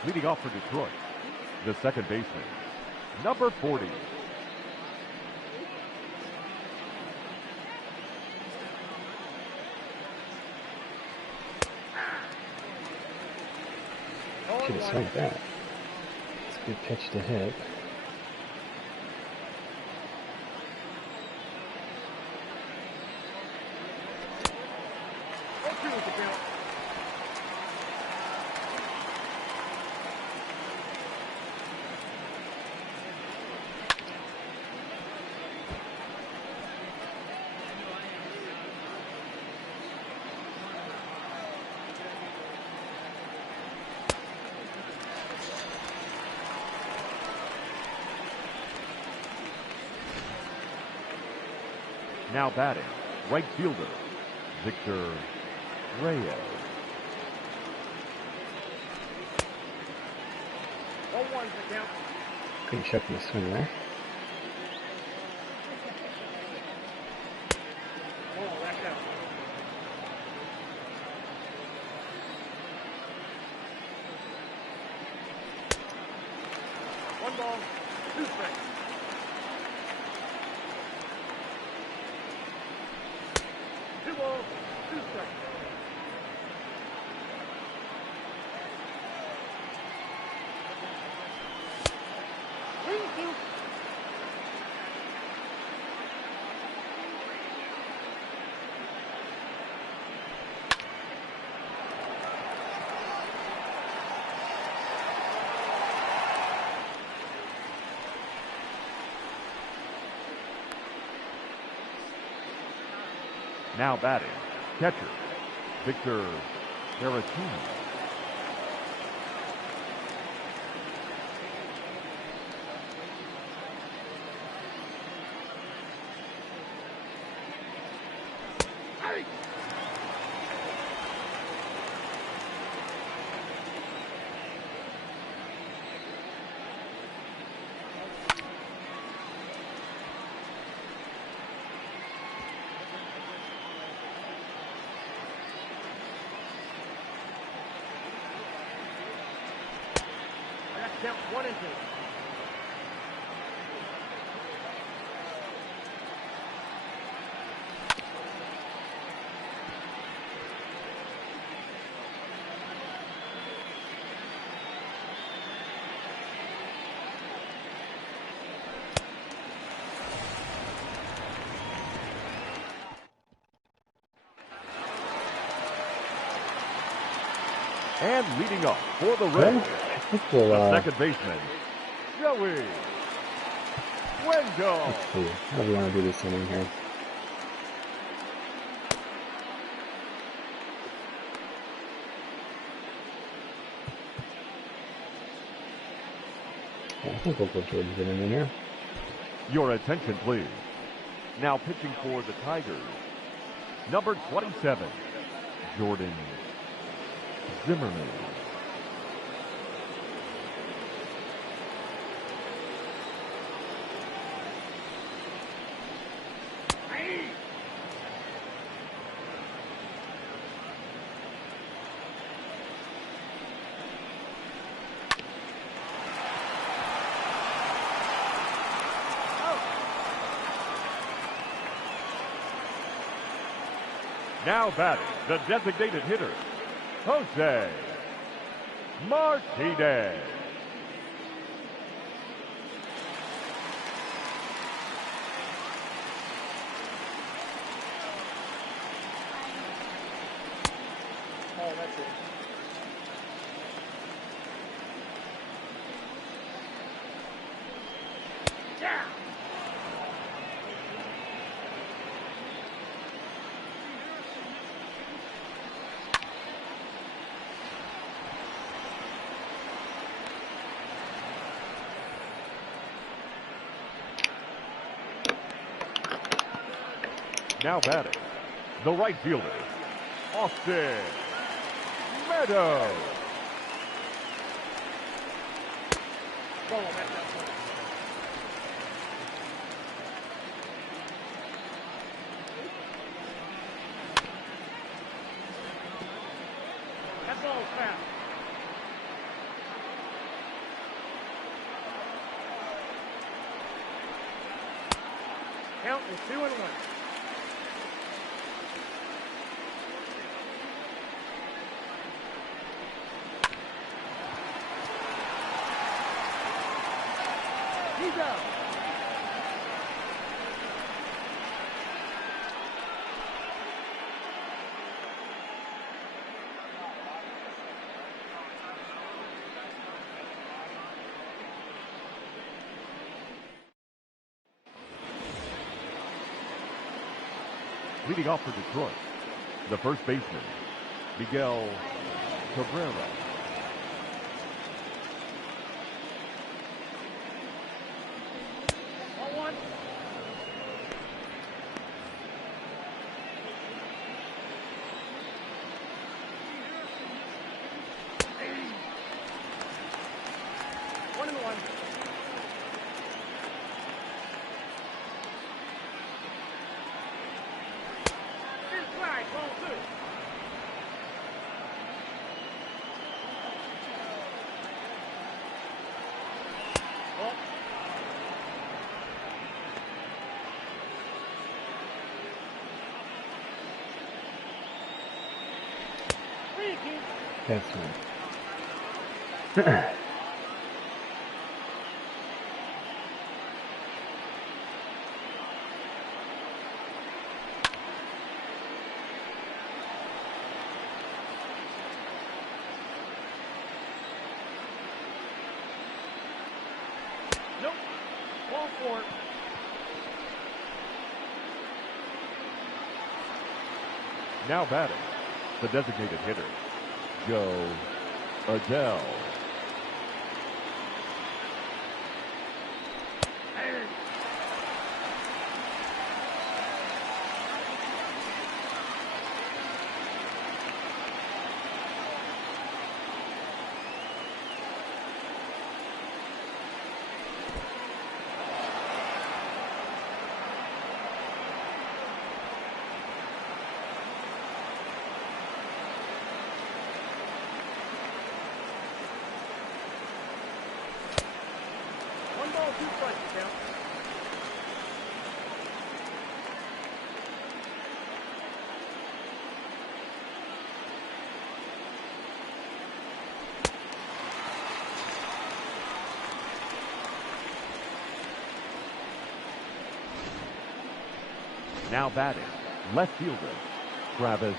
Leading off for Detroit, the second baseman, number 40. should have swung at that. It's a good pitch to hit. Now batting, right fielder, Victor Reyes. 1-1's the count. Good check in the swing there. Ball, left out. One ball, 2 strikes. Two balls, 2 strikes. Thank you. Now batting, catcher, Victor Carrantini. Count 1 and 2. And leading up for the Rays, I think we'll, the second baseman, Joey Wendell. let's see. How do we want to do this inning here? Yeah, I think we'll go towards the inning here. Your attention, please. Now pitching for the Tigers, number 27, Jordan Zimmerman. Now batting, the designated hitter, Jose Martinez. Oh, that's it. Yeah. Now batting, the right fielder, Austin Meadows. Ball, that's out. That ball's foul. Count is 2-1. down. Leading off for Detroit, the first baseman, Miguel Cabrera. That's right. Nope. Ball four. Now batting, the designated hitter, Joe Adele. One ball, two strikes, count. Now batting, left fielder, Travis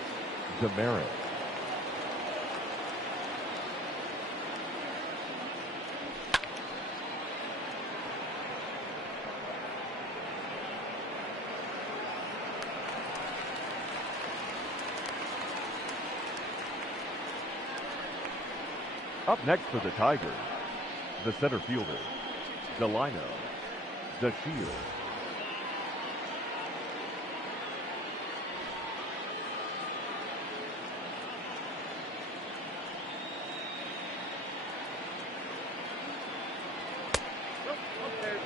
Demaris. Up next for the Tigers, the center fielder, Delano, the Shield. Nope. Okay.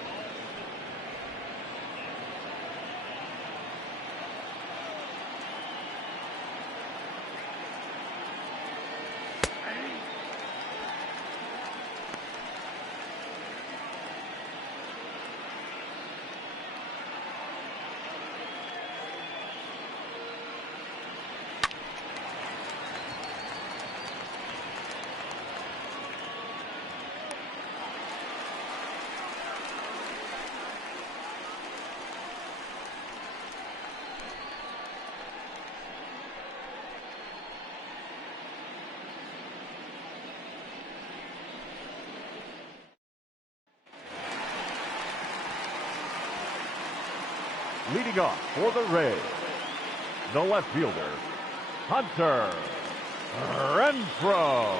Leading off for the Rays, the left fielder, Hunter Renfroe.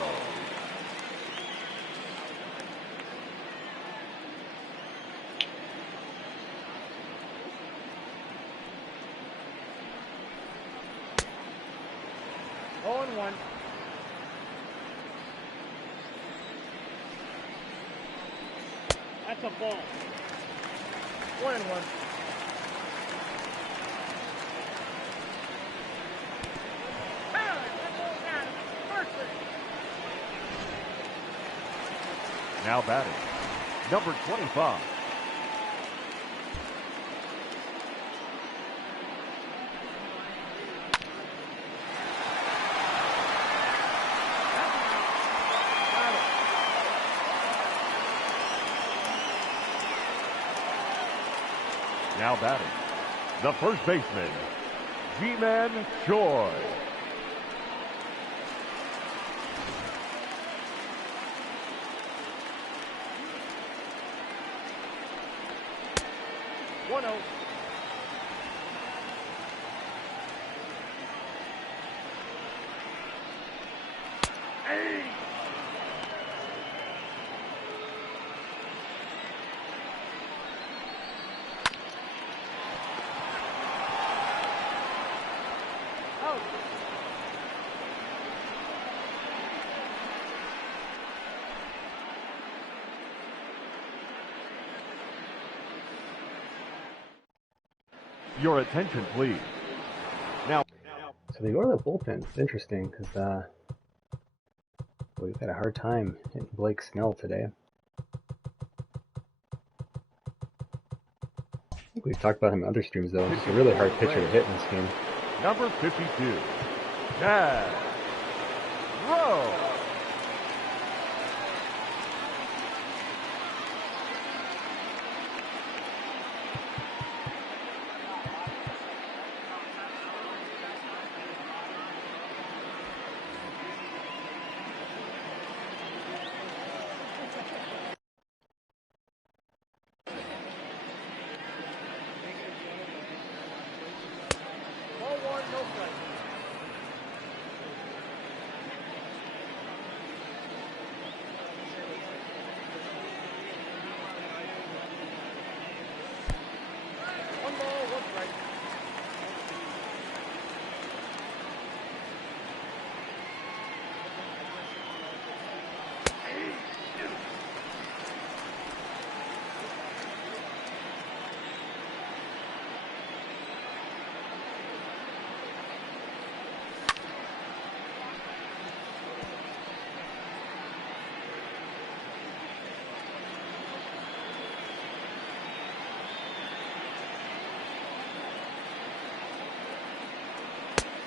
Oh, and one. That's a ball. 1-1. Now batting, number 25. Now batting, the first baseman, G-Man Choi. One out. Your attention, please. Now, So they go to the bullpen. It's interesting because we've had a hard time hitting Blake Snell today. I think we've talked about him in other streams though. He's a really hard pitcher to hit in this game. number 52, Chad Lowe. Ball one, no strike. One ball, one strike.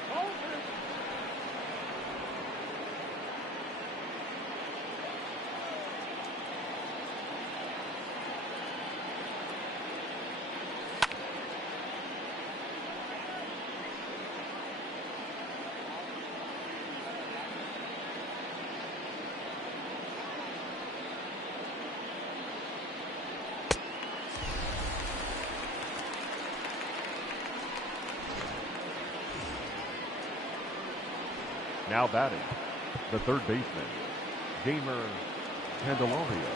Ball two. Now batting, the third baseman, Gamer Candelario.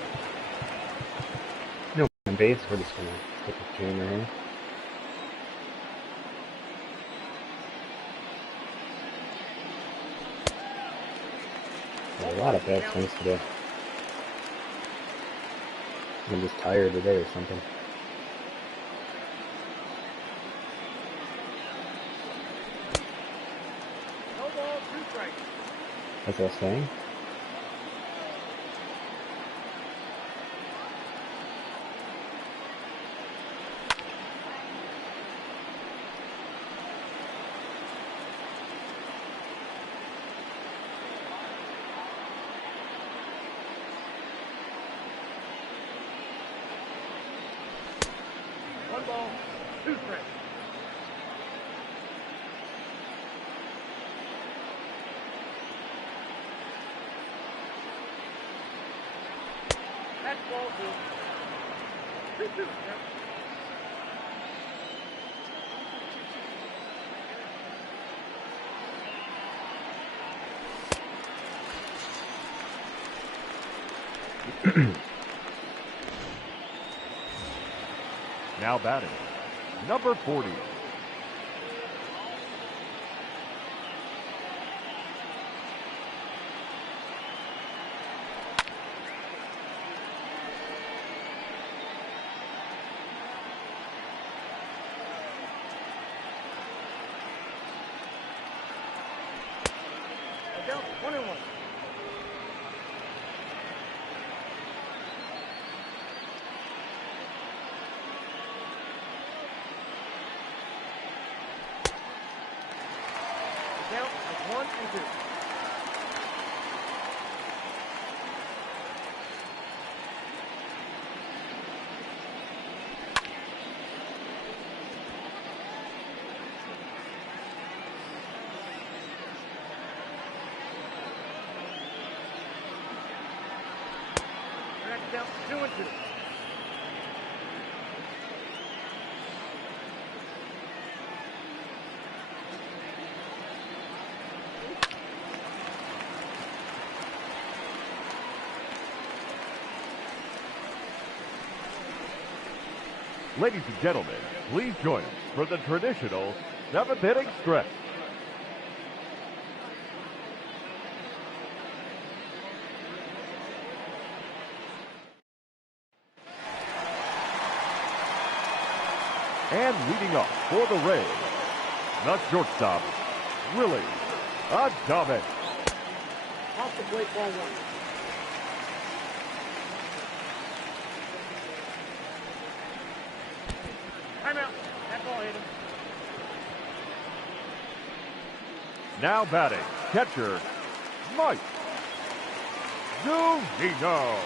No on base. We're just gonna put the jammer here. A lot of bad swings today. I'm just tired today or something. No ball, two strikes. That's what I was saying. One ball, two strikes. That's ball two. 2-2. Yep. Now batting, number 40, Count 1-1. Count is 1-2. Timeout. 2-2. Ladies and gentlemen, please join us for the traditional seventh inning stretch. And leading off for the Rays, the shortstop, Willie Adames. Off the plate, ball 1. Timeout. That ball hit him. Now batting, catcher, Mike Zunino.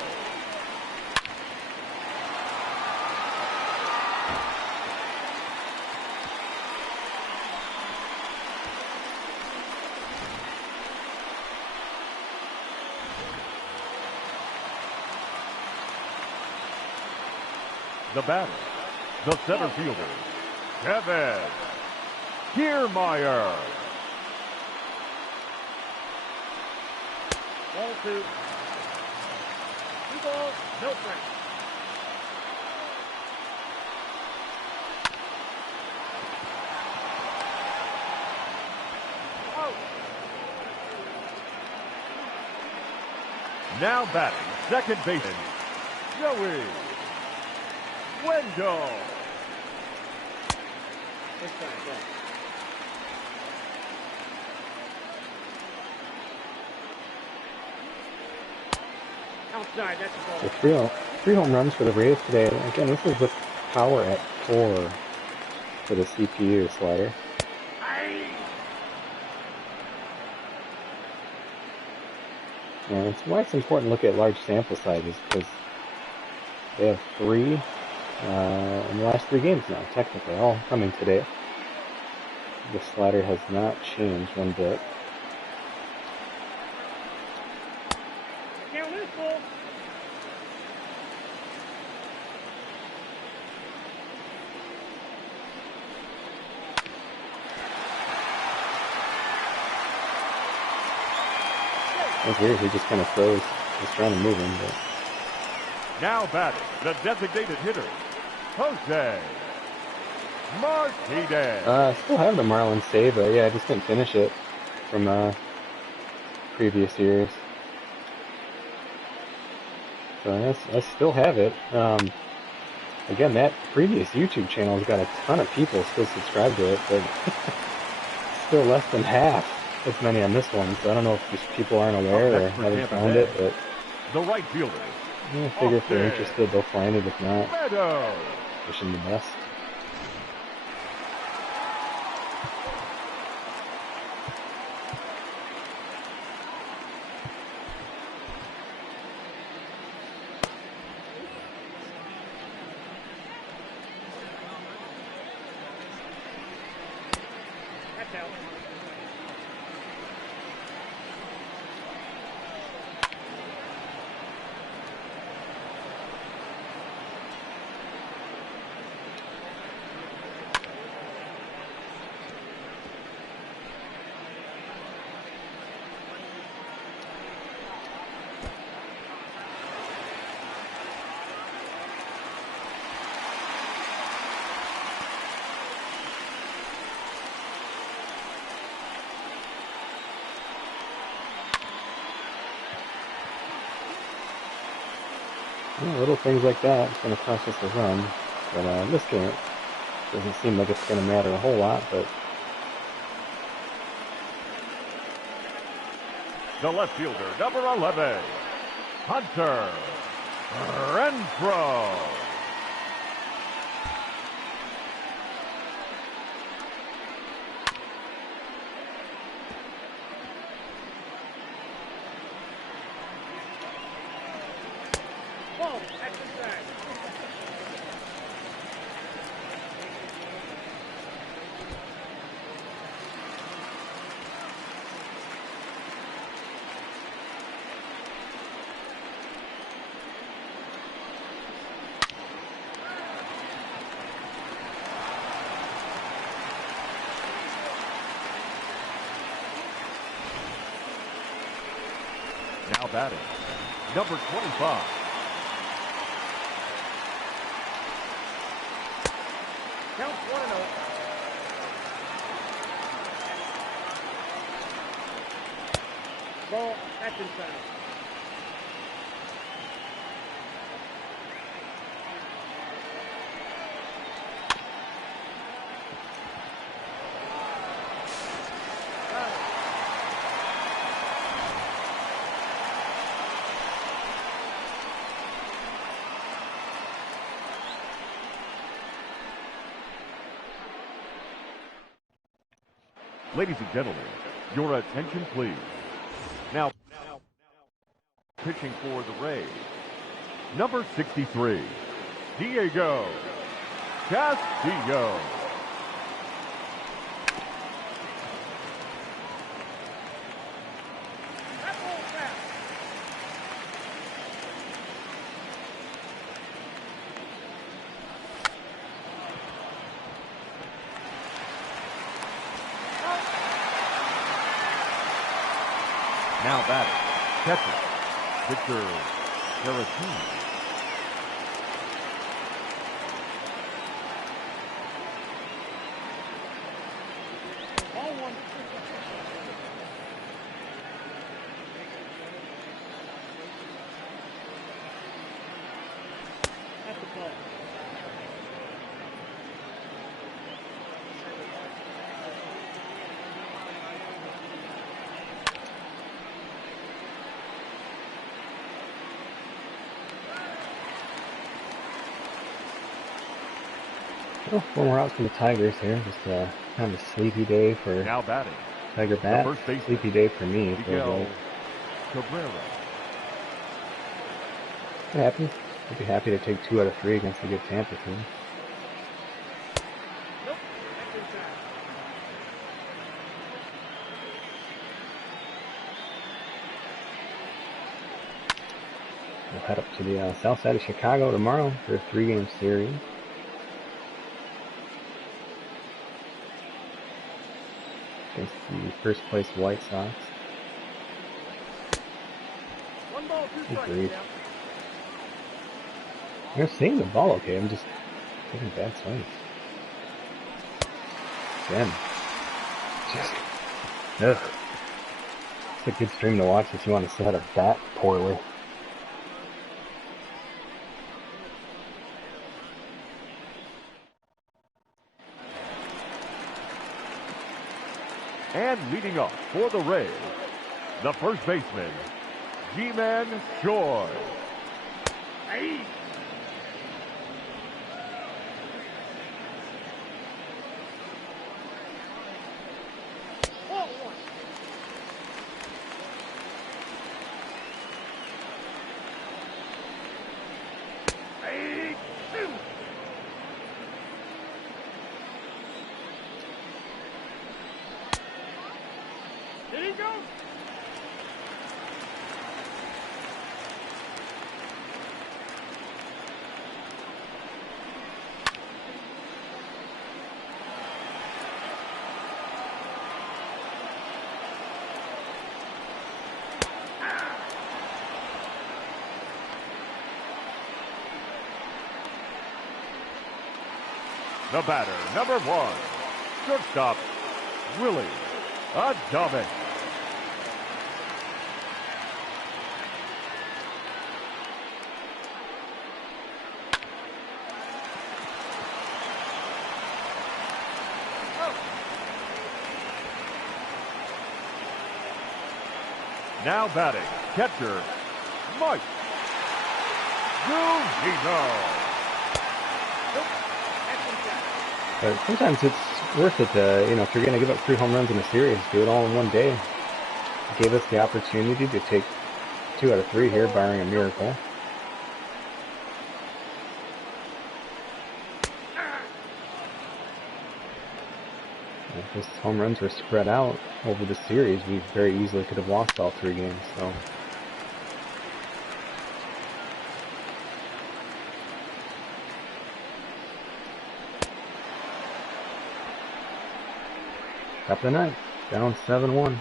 The batter, the center fielder, Kevin Kiermaier. Ball 2. 2 balls, no strikes. Out. Now batting, second baseman, Joey Wendell. This time, yeah. Outside, that's the ball. So three home runs for the Rays today. Again, this is with power at 4 for the CPU slider. And it's why it's important to look at large sample sizes, because they have 3 in the last 3 games now, technically, all coming today. The slider has not changed one bit. Can't lose, ball. It's weird, he just kind of froze. He's trying to move him, but... Now batting, the designated hitter, Jose Martinez. I still have the Marlins save, but yeah, I just didn't finish it from previous years. So I still have it. Again, that previous YouTube channel has got a ton of people still subscribed to it, but still less than half as many on this one. So I don't know if just people aren't aware or haven't found it, but The right fielder, I figure if they're interested, they'll find it. If not, Meadows. wish them the best. That's out. Yeah, little things like that, it's going to cost us a run. But in this game, it doesn't seem like it's going to matter a whole lot, but The left fielder, number 11, Hunter Renfroe. Ball, that's inside. Now batting, number 25. Count 1-0. Ball, that's inside. Ladies and gentlemen, your attention please. Now, pitching for the Rays, number 63, Diego Castillo. That ball's out. Now batting, catcher, Victor Carrantini. Ball 1. That's the ball. Well, when we're out for the Tigers here, just kind of a sleepy day for Now batting, Tiger the Bat. first baseman, Sleepy day for me. It feels Miguel like. Cabrera. It happens. I'd be happy to take 2 out of 3 against a good Tampa team. Nope, that's inside. We'll head up to the south side of Chicago tomorrow for a 3-game series. Against the first place White Sox. 1 ball, 2 strikes. Agreed. Now. I'm seeing the ball okay, I'm just taking bad swings. Again. Just, ugh. It's a good stream to watch if you want to see how to bat poorly. And leading up for the Rays, the first baseman, G-Man Choi. Hey. Ball 1. Hey. 2. There you go. The batter, number 1, shortstop, Willie Adames. Now batting, catcher, Mike Zunino. But sometimes it's worth it to, if you're going to give up 3 home runs in a series, do it all in one day. It gave us the opportunity to take 2 out of 3 here, barring a miracle. If those home runs were spread out over the series, we very easily could have lost all 3 games. So. Top of the ninth, down 7-1.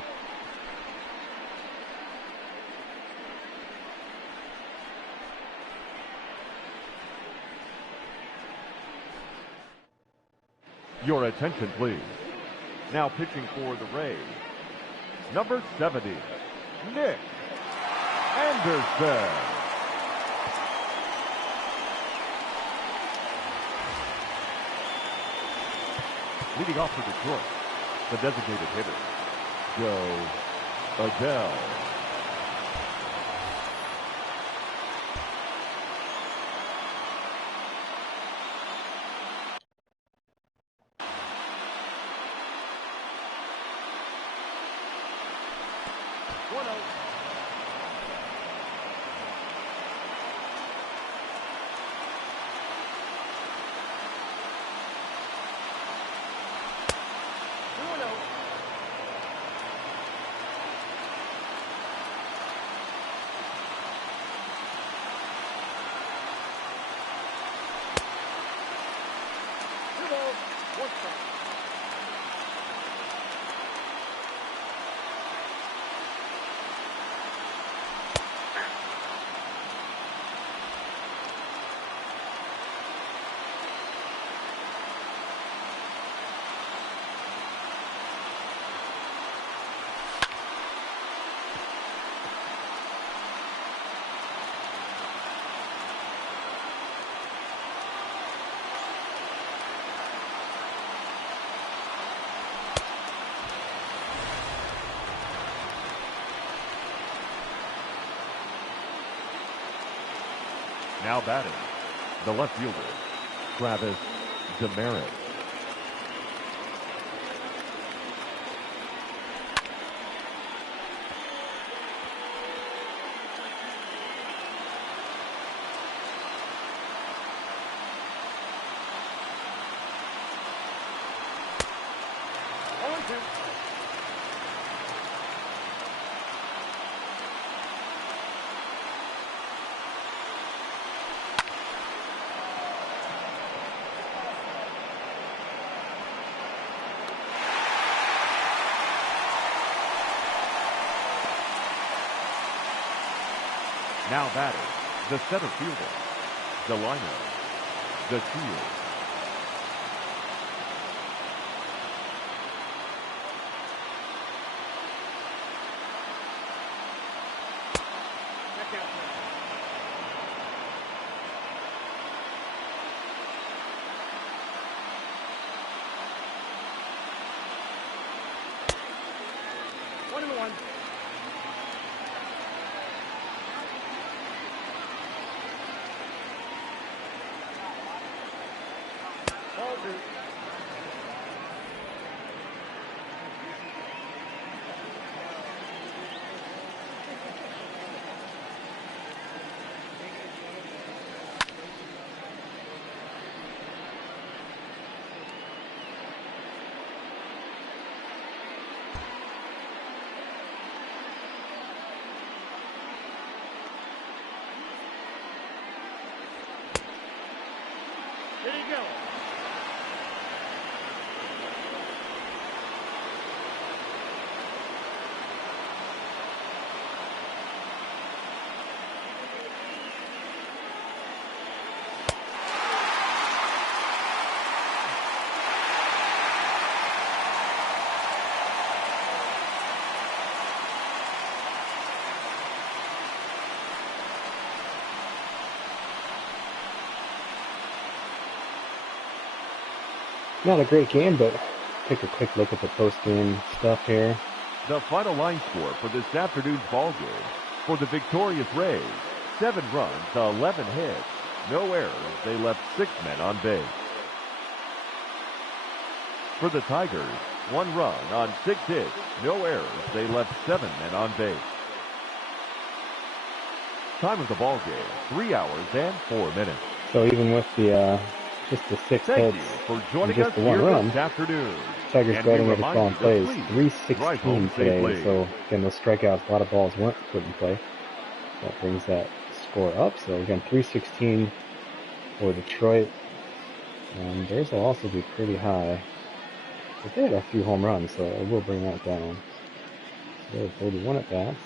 Your attention, please. Now pitching for the Rays, number 70, Nick Anderson. Leading off for Detroit, the designated hitter, Joe Adele. Now batting, the left fielder, Travis Demeritte. Now batting, the center fielder, Delano, the shield. There you go. Not a great game, but take a quick look at the post-game stuff here. The final line score for this afternoon's ball game for the victorious Rays, 7 runs, 11 hits, no errors. They left 6 men on base. For the Tigers, 1 run on 6 hits, no errors. They left 7 men on base. Time of the ball game, 3 hours and 4 minutes. So even with the just the 6 Thank hits you for and joining just us the 1 here run, this afternoon. Tigers And batting we every remind ball in you to plays. please 316 safe today, play. so again, those strikeouts, a lot of balls weren't put in play. That brings that score up. So again, 316 for Detroit. And theirs will also be pretty high. But they had a few home runs, so I will bring that down. So they had 31 at bats,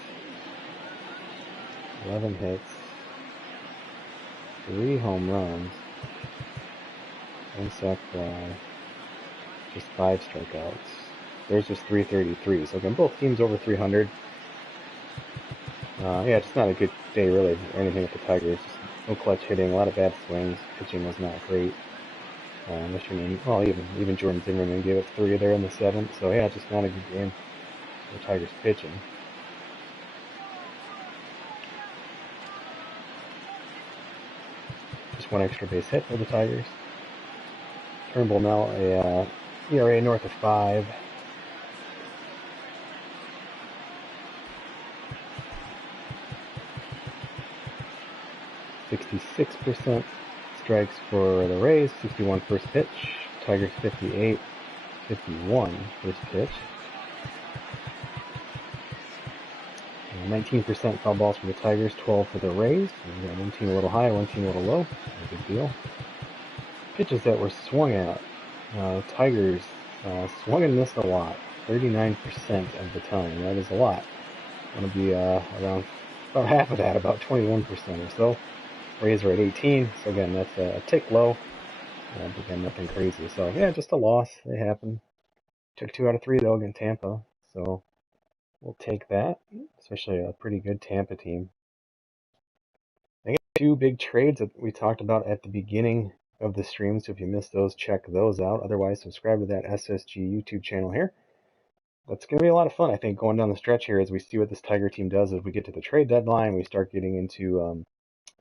11 hits, 3 home runs, 1 sac fly, just 5 strikeouts. There's just 333. So again, both teams over 300. Yeah, just not a good day really, or anything with the Tigers. Just no clutch hitting, a lot of bad swings. Pitching was not great. Well, even Jordan Zimmerman gave up 3 there in the 7th. So yeah, just not a good game for the Tigers pitching. Just 1 extra base hit for the Tigers. Turnbull now a ERA north of 5. .66% strikes for the Rays, 61 first pitch. Tigers 58, 51 first pitch. 19% foul balls for the Tigers, 12 for the Rays. We got one team a little high, one team a little low. No big deal. Pitches that were swung at. Tigers swung and missed a lot, 39% of the time. That is a lot. I want to be around about half of that, about 21% or so. Rays are at 18, so again, that's a tick low. But again, nothing crazy. So yeah, just a loss. They happen. Took 2 out of 3 though against Tampa, so we'll take that. Especially a pretty good Tampa team. I got 2 big trades that we talked about at the beginning of the stream. So if you missed those, check those out. Otherwise, subscribe to that SSG YouTube channel here. That's going to be a lot of fun, I think, going down the stretch here as we see what this Tiger team does as we get to the trade deadline. We start getting into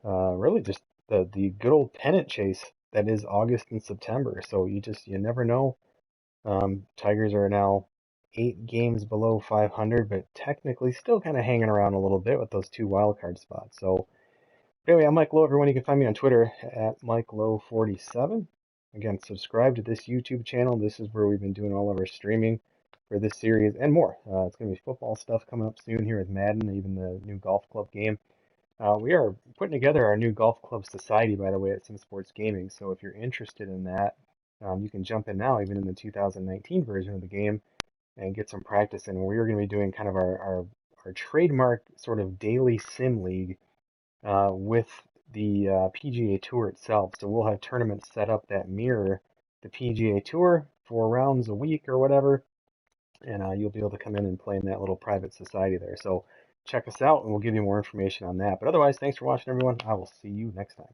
really just the good old pennant chase that is August and September. So you never know. Tigers are now 8 games below 500, but technically still kind of hanging around a little bit with those 2 wild card spots. So anyway, I'm Mike Lowe. Everyone, you can find me on Twitter at MikeLowe47. Again, subscribe to this YouTube channel. This is where we've been doing all of our streaming for this series and more. It's going to be football stuff coming up soon here with Maben, even the new golf club game. We are putting together our new golf club society, by the way, at Sim Sports Gaming. So if you're interested in that, you can jump in now, even in the 2019 version of the game, and get some practice in. We're going to be doing kind of our trademark sort of daily sim league with the PGA Tour itself. So we'll have tournaments set up that mirror the PGA Tour, 4 rounds a week or whatever, and you'll be able to come in and play in that little private society there. So check us out, and we'll give you more information on that. But otherwise, thanks for watching, everyone. I will see you next time.